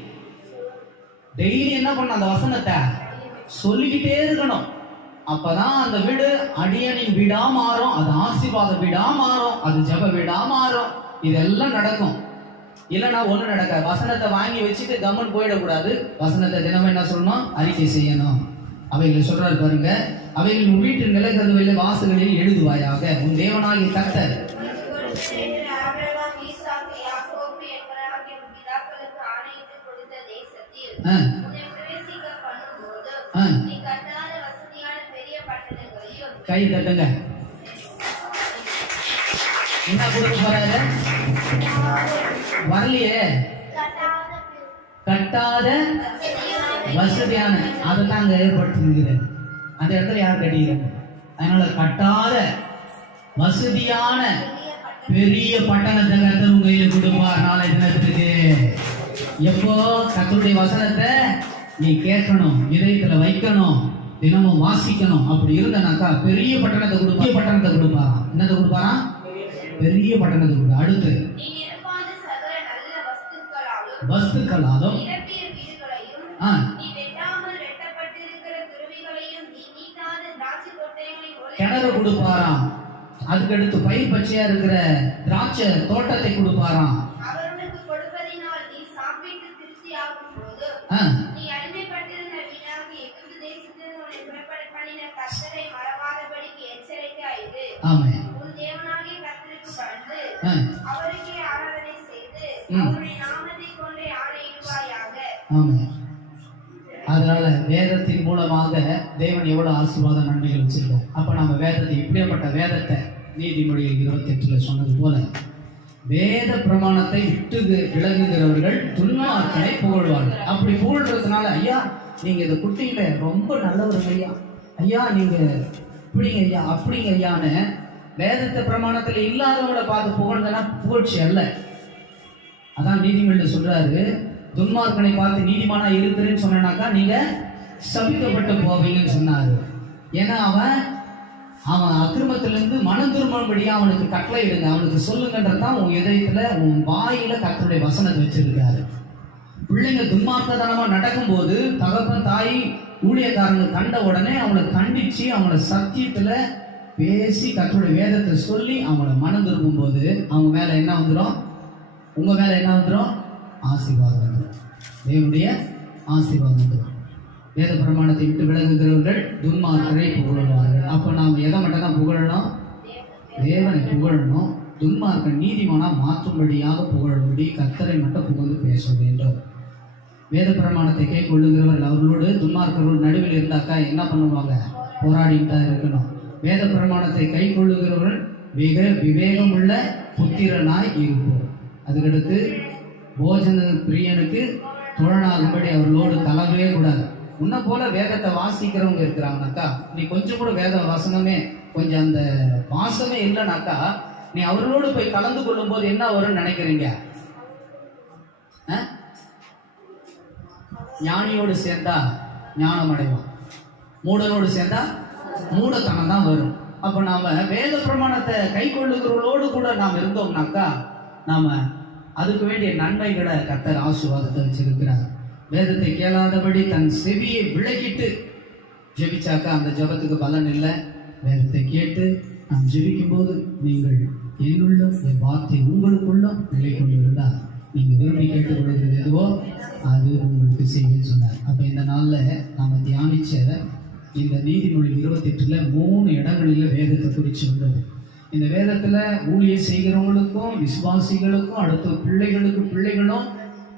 டெய்லி என்ன பண்ண, அந்த வசனத்தை சொல்லிக்கிட்டே இருக்கணும். அப்பதான் அந்த வீடு அடியனின் வீடா மாறும், அது ஆசீர்வாத வீடா மாறும், அது ஜப வீடா மாறும். இதெல்லாம் நடக்கும். இல்லைன்னா ஒண்ணு நடக்காது. வசனத்தை வாங்கி வச்சுட்டு கம்மன் போயிடக்கூடாது. வசனத்தை தினமும் என்ன சொல்லணும்? அறிக்கை செய்யணும். அவைகளை சொல்றாரு பாருங்க, அவைகள் உன் வீட்டு நிலைக்கதவிலே வாசல்களில் எழுதுவாயாக. உன் தேவனாகிய கர்த்தர் கை தட்டுங்க. என்ன கொடுக்க போறாரு? வரலையே. கட்டாத வசதியான, அதை தாங்க ஏற்படுத்திருக்கிறார். அந்த இடத்துல யார் கட்டிக்கிறாங்க? அதனால கட்டாத வசதியான பெரிய பட்டணத்தை கர்த்தர் உங்க கையில கொடுப்பார் நாளை தினத்துக்கு. எப்போ? கர்த்தருடைய வசனத்தை நீ கேட்கணும், இதயத்துல வைக்கணும், தினமும் வாசிக்கணும். அப்படி இருந்தனாக்கா பெரிய பட்டணத்தை கொடுப்பாராம். என்னத்தை கொடுப்பாராம்? பெரிய பட்டணத்தை கொடுப்பார். அடுத்து வஸ்துக்களாலும் கிணறு கொடுப்பாராம். அதுக்கடுத்து பயிர் பச்சையா இருக்கிற திராட்சை தோட்டத்தை கொடுப்பாராம். ஆமென். ஆமென். அதனால வேதத்தின் மூலமாக தேவன் எவ்வளவு ஆசீர்வாத நன்மைகள் வச்சிருக்கோம். அப்ப நம்ம வேதத்தை, இப்படியாப்பட்ட வேதத்தை நீதிமொழிகள் 28 சொன்னது போல வேத பிரமாணத்தை விட்டு விலகுகிறவர்கள் துன்மார்க்கனை புகழ்வார்கள். அப்படி புகழ்றதுனால, ஐயா நீங்க இதை குட்டிங்கள ரொம்ப நல்லவர் ஐயா, ஐயா நீங்க இப்படிங்க ஐயா அப்படிங்க ஐயான்னு வேதத்தை பிரமாணத்துல இல்லாதவங்களை பார்த்து புகழ்ந்தனா புகழ்ச்சி அல்ல. அதான் நீதிமொழியில் சொல்றாரு, துன்மார்க்கனை பார்த்து நீதிமானா இருக்கிறேன்னு சொன்னாக்கா நீங்க சபிக்கப்பட்டு போவீங்கன்னு சொன்னாரு. ஏன்னா அவன் அக்கிரமத்திலிருந்து மனம் திரும்பும்படியா அவனுக்கு கட்டளை இடுங்க, அவனுக்கு சொல்லுங்கன்றதான் உன் இதயத்துல உன் வாயில கர்த்தருடைய வசனத்தை வச்சிருக்காரு. பிள்ளைங்க துன்மார்க்கத்தனமா நடக்கும் போது தகப்பன் தாய் ஊழியக்காரங்க கண்ட உடனே அவங்களை கண்டிச்சு அவங்கள சத்தியத்துல பேசி கர்த்தருடைய வேதத்தை சொல்லி அவங்கள மனம் திரும்பும் போது அவங்க மேல என்ன வந்துடும்? உங்க மேல என்ன வந்துடும்? ஆசீர்வாதம் வந்துடும். தேவனுடைய ஆசீர்வாதம் வந்துடும். வேத பிரமாணத்தை விட்டு விலகுகிறவர்கள் துன்மார்க்கரை புகழுவார்கள். அப்போ நாம் எதை மட்டும் தான் புகழணும்? தேவனை புகழணும். துன்மார்க்கன் நீதிமானா மாற்றும்படியாக புகழும்படி கர்த்தரை மட்டும் புகழ்ந்து பேச வேண்டும். வேத பிரமாணத்தை கை கொள்ளுகிறவர்கள் அவர்களோடு துன்மார்க்கர்கள் நடுவில் இருந்தாக்கா என்ன பண்ணுவாங்க? போராடிட்டு தான் இருக்கணும். வேத பிரமாணத்தை கை கொள்ளுகிறவர்கள் விவேகம் உள்ள புத்திரனாய் இருப்போம். அதுக்கடுத்து போஜன பிரியனுக்கு தோழனாகும்படி அவர்களோடு கலவே கூடாது. உன்னை போல வேதத்தை வாசிக்கிறவங்க இருக்கிறாங்கனாக்கா, நீ கொஞ்சம் கூட வேத வசனமே கொஞ்சம் அந்த வாசமே இல்லைனாக்கா நீ அவர்களோடு போய் கலந்து கொள்ளும் போது என்ன வரும்னு நினைக்கிறீங்க? ஞானியோடு சேர்ந்தா ஞானம் அடைவான், மூடனோடு சேர்ந்தா மூடத்தனம் தான் வரும். அப்ப நாம வேத பிரமாணத்தை கை கொள்ளுகிறவர்களோடு கூட நாம் இருந்தோம்னாக்கா நாம அதுக்கு வேண்டிய நன்மைகளை கர்த்தர் ஆசீர்வாதத்தை வச்சிருக்கிறார். வேதத்தை கேளாதபடி தன் செவியை விலகிட்டு ஜெபிச்சாக்கா அந்த ஜபத்துக்கு பலன் இல்லை. வேதத்தை கேட்டு நாம் ஜெபிக்கும் போது நீங்கள் என்னுள்ள என் வார்த்தை உங்களுக்குள்ளும் நிலை கொண்டு இருந்தால் நீங்க விரும்பி கேட்டுக்கொள்கிறது எதுவோ அது உங்களுக்கு செய்வேன்னு சொன்னார். அப்ப இந்த நாள்ல நாம தியானிச்ச இந்த நீதிமொழி 28ல 3 இடங்களில வேதத்தை குறிச்சு உள்ளது. இந்த வேதத்துல ஊழியம் செய்கிறவங்களுக்கும் விசுவாசிகளுக்கும் அடுத்த பிள்ளைகளும்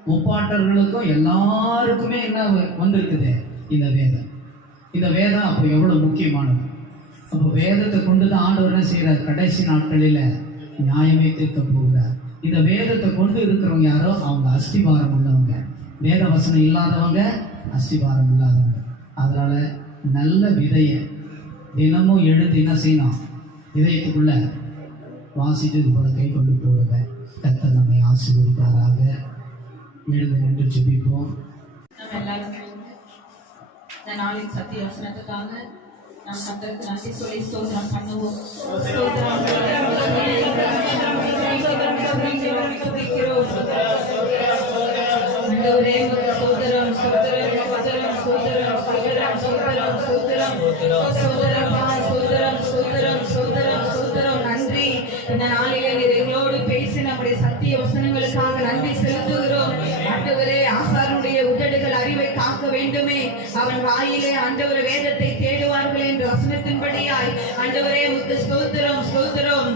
முப்பாட்டர்களுக்கும் எல்லாருக்குமே என்ன வந்திருக்குது? இந்த வேதம். இந்த வேதம் அப்போ எவ்வளவு முக்கியமானது. அப்போ வேதத்தை கொண்டு தான் ஆண்டவர் என்ன செய்யறார்? கடைசி நாட்களில நியாயமே தீர்க்க போகிறார். இந்த வேதத்தை கொண்டு இருக்கிறவங்க யாரோ அவங்க அஸ்திபாரம் உள்ளவங்க, வேத வசனம் இல்லாதவங்க அஸ்திபாரம் இல்லாதவங்க. அதனால நல்ல விதையை தினமும் எழுதி என்ன செய்யணும்? இதயத்துக்குள்ள வாசித்தது போல கை கொண்டு போடுங்க. கர்த்தர் நம்மை ஆசீர்வதிப்பாராக. எழுந்து நின்று ஜெபிப்போம். நம்ம எல்லாருமே இந்த நாளின் சத்திய வசனத்துக்காக நாம் கர்த்தருக்கு நன்றி சொல்லி ஸ்தோத்திரம் பண்ணுவோம். நன்றி. இந்த நாளிலே நீர் எங்களோடு பேசி நம்முடைய சத்திய வசனங்களுக்காக நன்றி செலுத்துகிறோம். ஆண்டவரே, ஆசாருடைய உதடுகள் அறிவை காக்க வேண்டுமே, அவன் வாயிலே ஆண்டவர் வேதத்தை தேடுவார்கள் என்ற வசனத்தின்படியாய் ஆண்டவரே முத்து ஸ்தோத்திரம் ஸ்தோத்திரம்.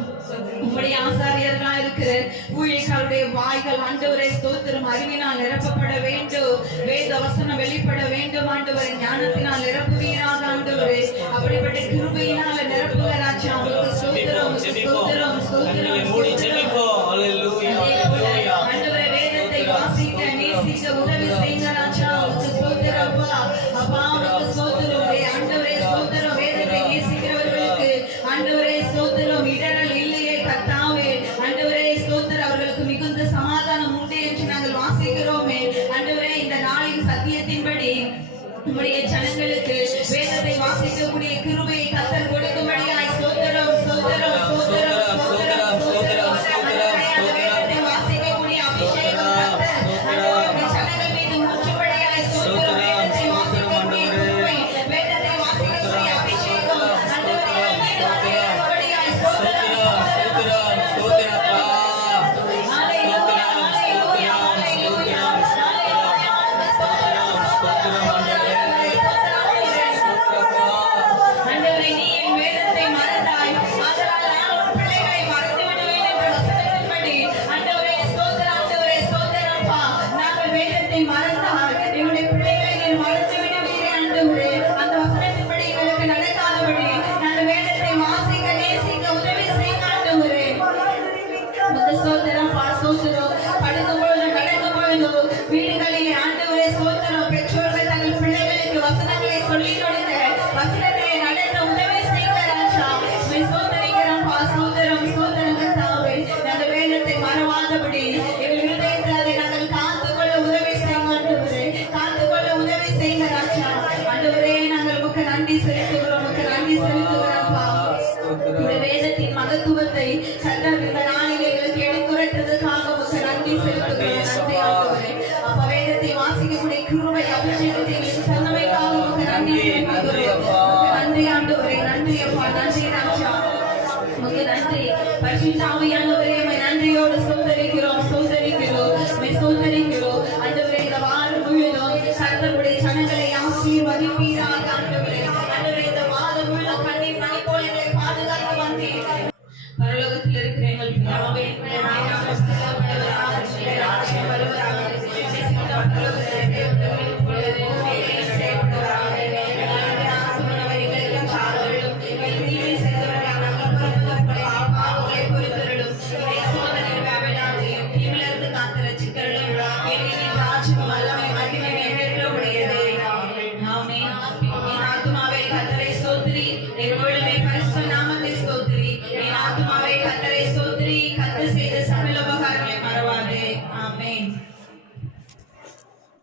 உம்முடைய ஆசாரியர்களாக இருக்கிற ஊழியர்களுடைய வாய்கள் ஆண்டவரே ஸ்தோத்திரம் அறிவினால் நிரப்பப்பட வேண்டும். வேத வசனம் வெளிப்பட வேண்டும். ஆண்டவரை ஞானத்தினால் நிரப்புவீராக ஆண்டவரே. அப்படிப்பட்ட கிருபையினால் நிரப்ப உம்முடைய ஜனங்களுக்கு வேதத்தை வாசிக்கக்கூடிய கிருபையை கர்த்தர் கொடுக்கும்படியாய் ஸ்தோத்திரம் ஸ்தோத்திரம் ஸ்தோத்திரம் ஸ்தோத்திரம் ஸ்தோத்திரம் ஸ்தோத்திரம் வேதத்தை வாசிக்கக்கூடிய அபிஷேகம் கர்த்தர் உம்முடைய ஜனங்கள் மீது ஊற்றும்படியாய் ஸ்தோத்திரம் வேதத்தை வாசிக்கக்கூடிய கிருபை வேதத்தை வாசிக்கக்கூடிய அபிஷேகம் ஆண்டவரே மீது ஊற்றும்படியாய் ஸ்தோத்திரம் ஸ்தோத்திரம் ஸ்தோத்திரம் ஆண்டவரே நீ என் வேதத்தை மறந்தாய் ஆதலால் நான் உன் பிள்ளைகளை மறந்து விடுவேன் என்ற வசனத்தின்படி ஆண்டவரே ஸ்தோத்திரப்பா நாங்கள் வேதத்தை மறந்தால் எங்களுடைய பிள்ளைகளை நீர் மறந்து விடுவீரே ஆண்டவரே அந்த வசனத்தின்படி எங்களுக்கு நடக்காதபடி நாங்கள் வேதத்தை வாசிக்க நேசிக்க உதவி செய்ய ஆண்டவரே ஸ்தோத்திரம் படுக்கும் பொழுது நடக்கும் பொழுது வீடுகளில் ஆண்டவரே ஸ்தோத்திரம் பெற்றோர்கள் தங்கள் பிள்ளைகளுக்கு வசனங்களை சொல்லிக் கொடுக்க வசனத்தை நடத்த உதவி செய்த ராஜா ஸ்தோத்திரிக்கிறோம் ஸ்தோத்திரம் கர்த்தாவே நாங்கள் வேதத்தை மறவாதபடி எங்கள் இருதயத்தில் அதை நாங்கள் காத்துக்கொள்ள உதவி செய்ய ஆண்டவரே காத்துக்கொள்ள உதவி செய்ய ராஜா ஆண்டவரே நாங்கள் உமக்கு நன்றி செலுத்துகிறோம் இந்த வேதத்தின் மகத்துவத்தை கர்த்தர் இந்த நாளிலே எங்களுக்கு எடுத்துரைத்ததற்காக உமக்கு நன்றி செலுத்துகிறோம் நன்றி ஆண்டவரே அப்ப வேதத்தை வாசிக்கக்கூடிய கிருபை அபிஷேகத்தை எங்களுக்கு தந்தமைக்காக உமக்கு நன்றி செலுத்துகிறோம் நன்றி ஆண்டவரே நன்றி அப்பா நன்றி ராஜா உமக்கு நன்றி பரிசுத்த ஆவியானவரே உம்மை நன்றியோடு ஸ்தோத்திரிக்கிறோம் ஆண்டவரே இந்த வாரம் முழுவதும் கர்த்தருடைய ஜனங்களை ஆசீர்வதிப்பீராக ஆண்டவரே இந்த வாரம் முழுவதும் கண்ணீர் மணி போல எங்களை பாதுகாத்து வந்தீர் பரலோகத்தில் இருக்கிற எங்கள் பிதாவே உம்முடைய நாமம் ஸ்தோத்திரப்படுவதாக உம்முடைய ராஜ்யம் வருவதாக எங்களுடைய பரிசுத்த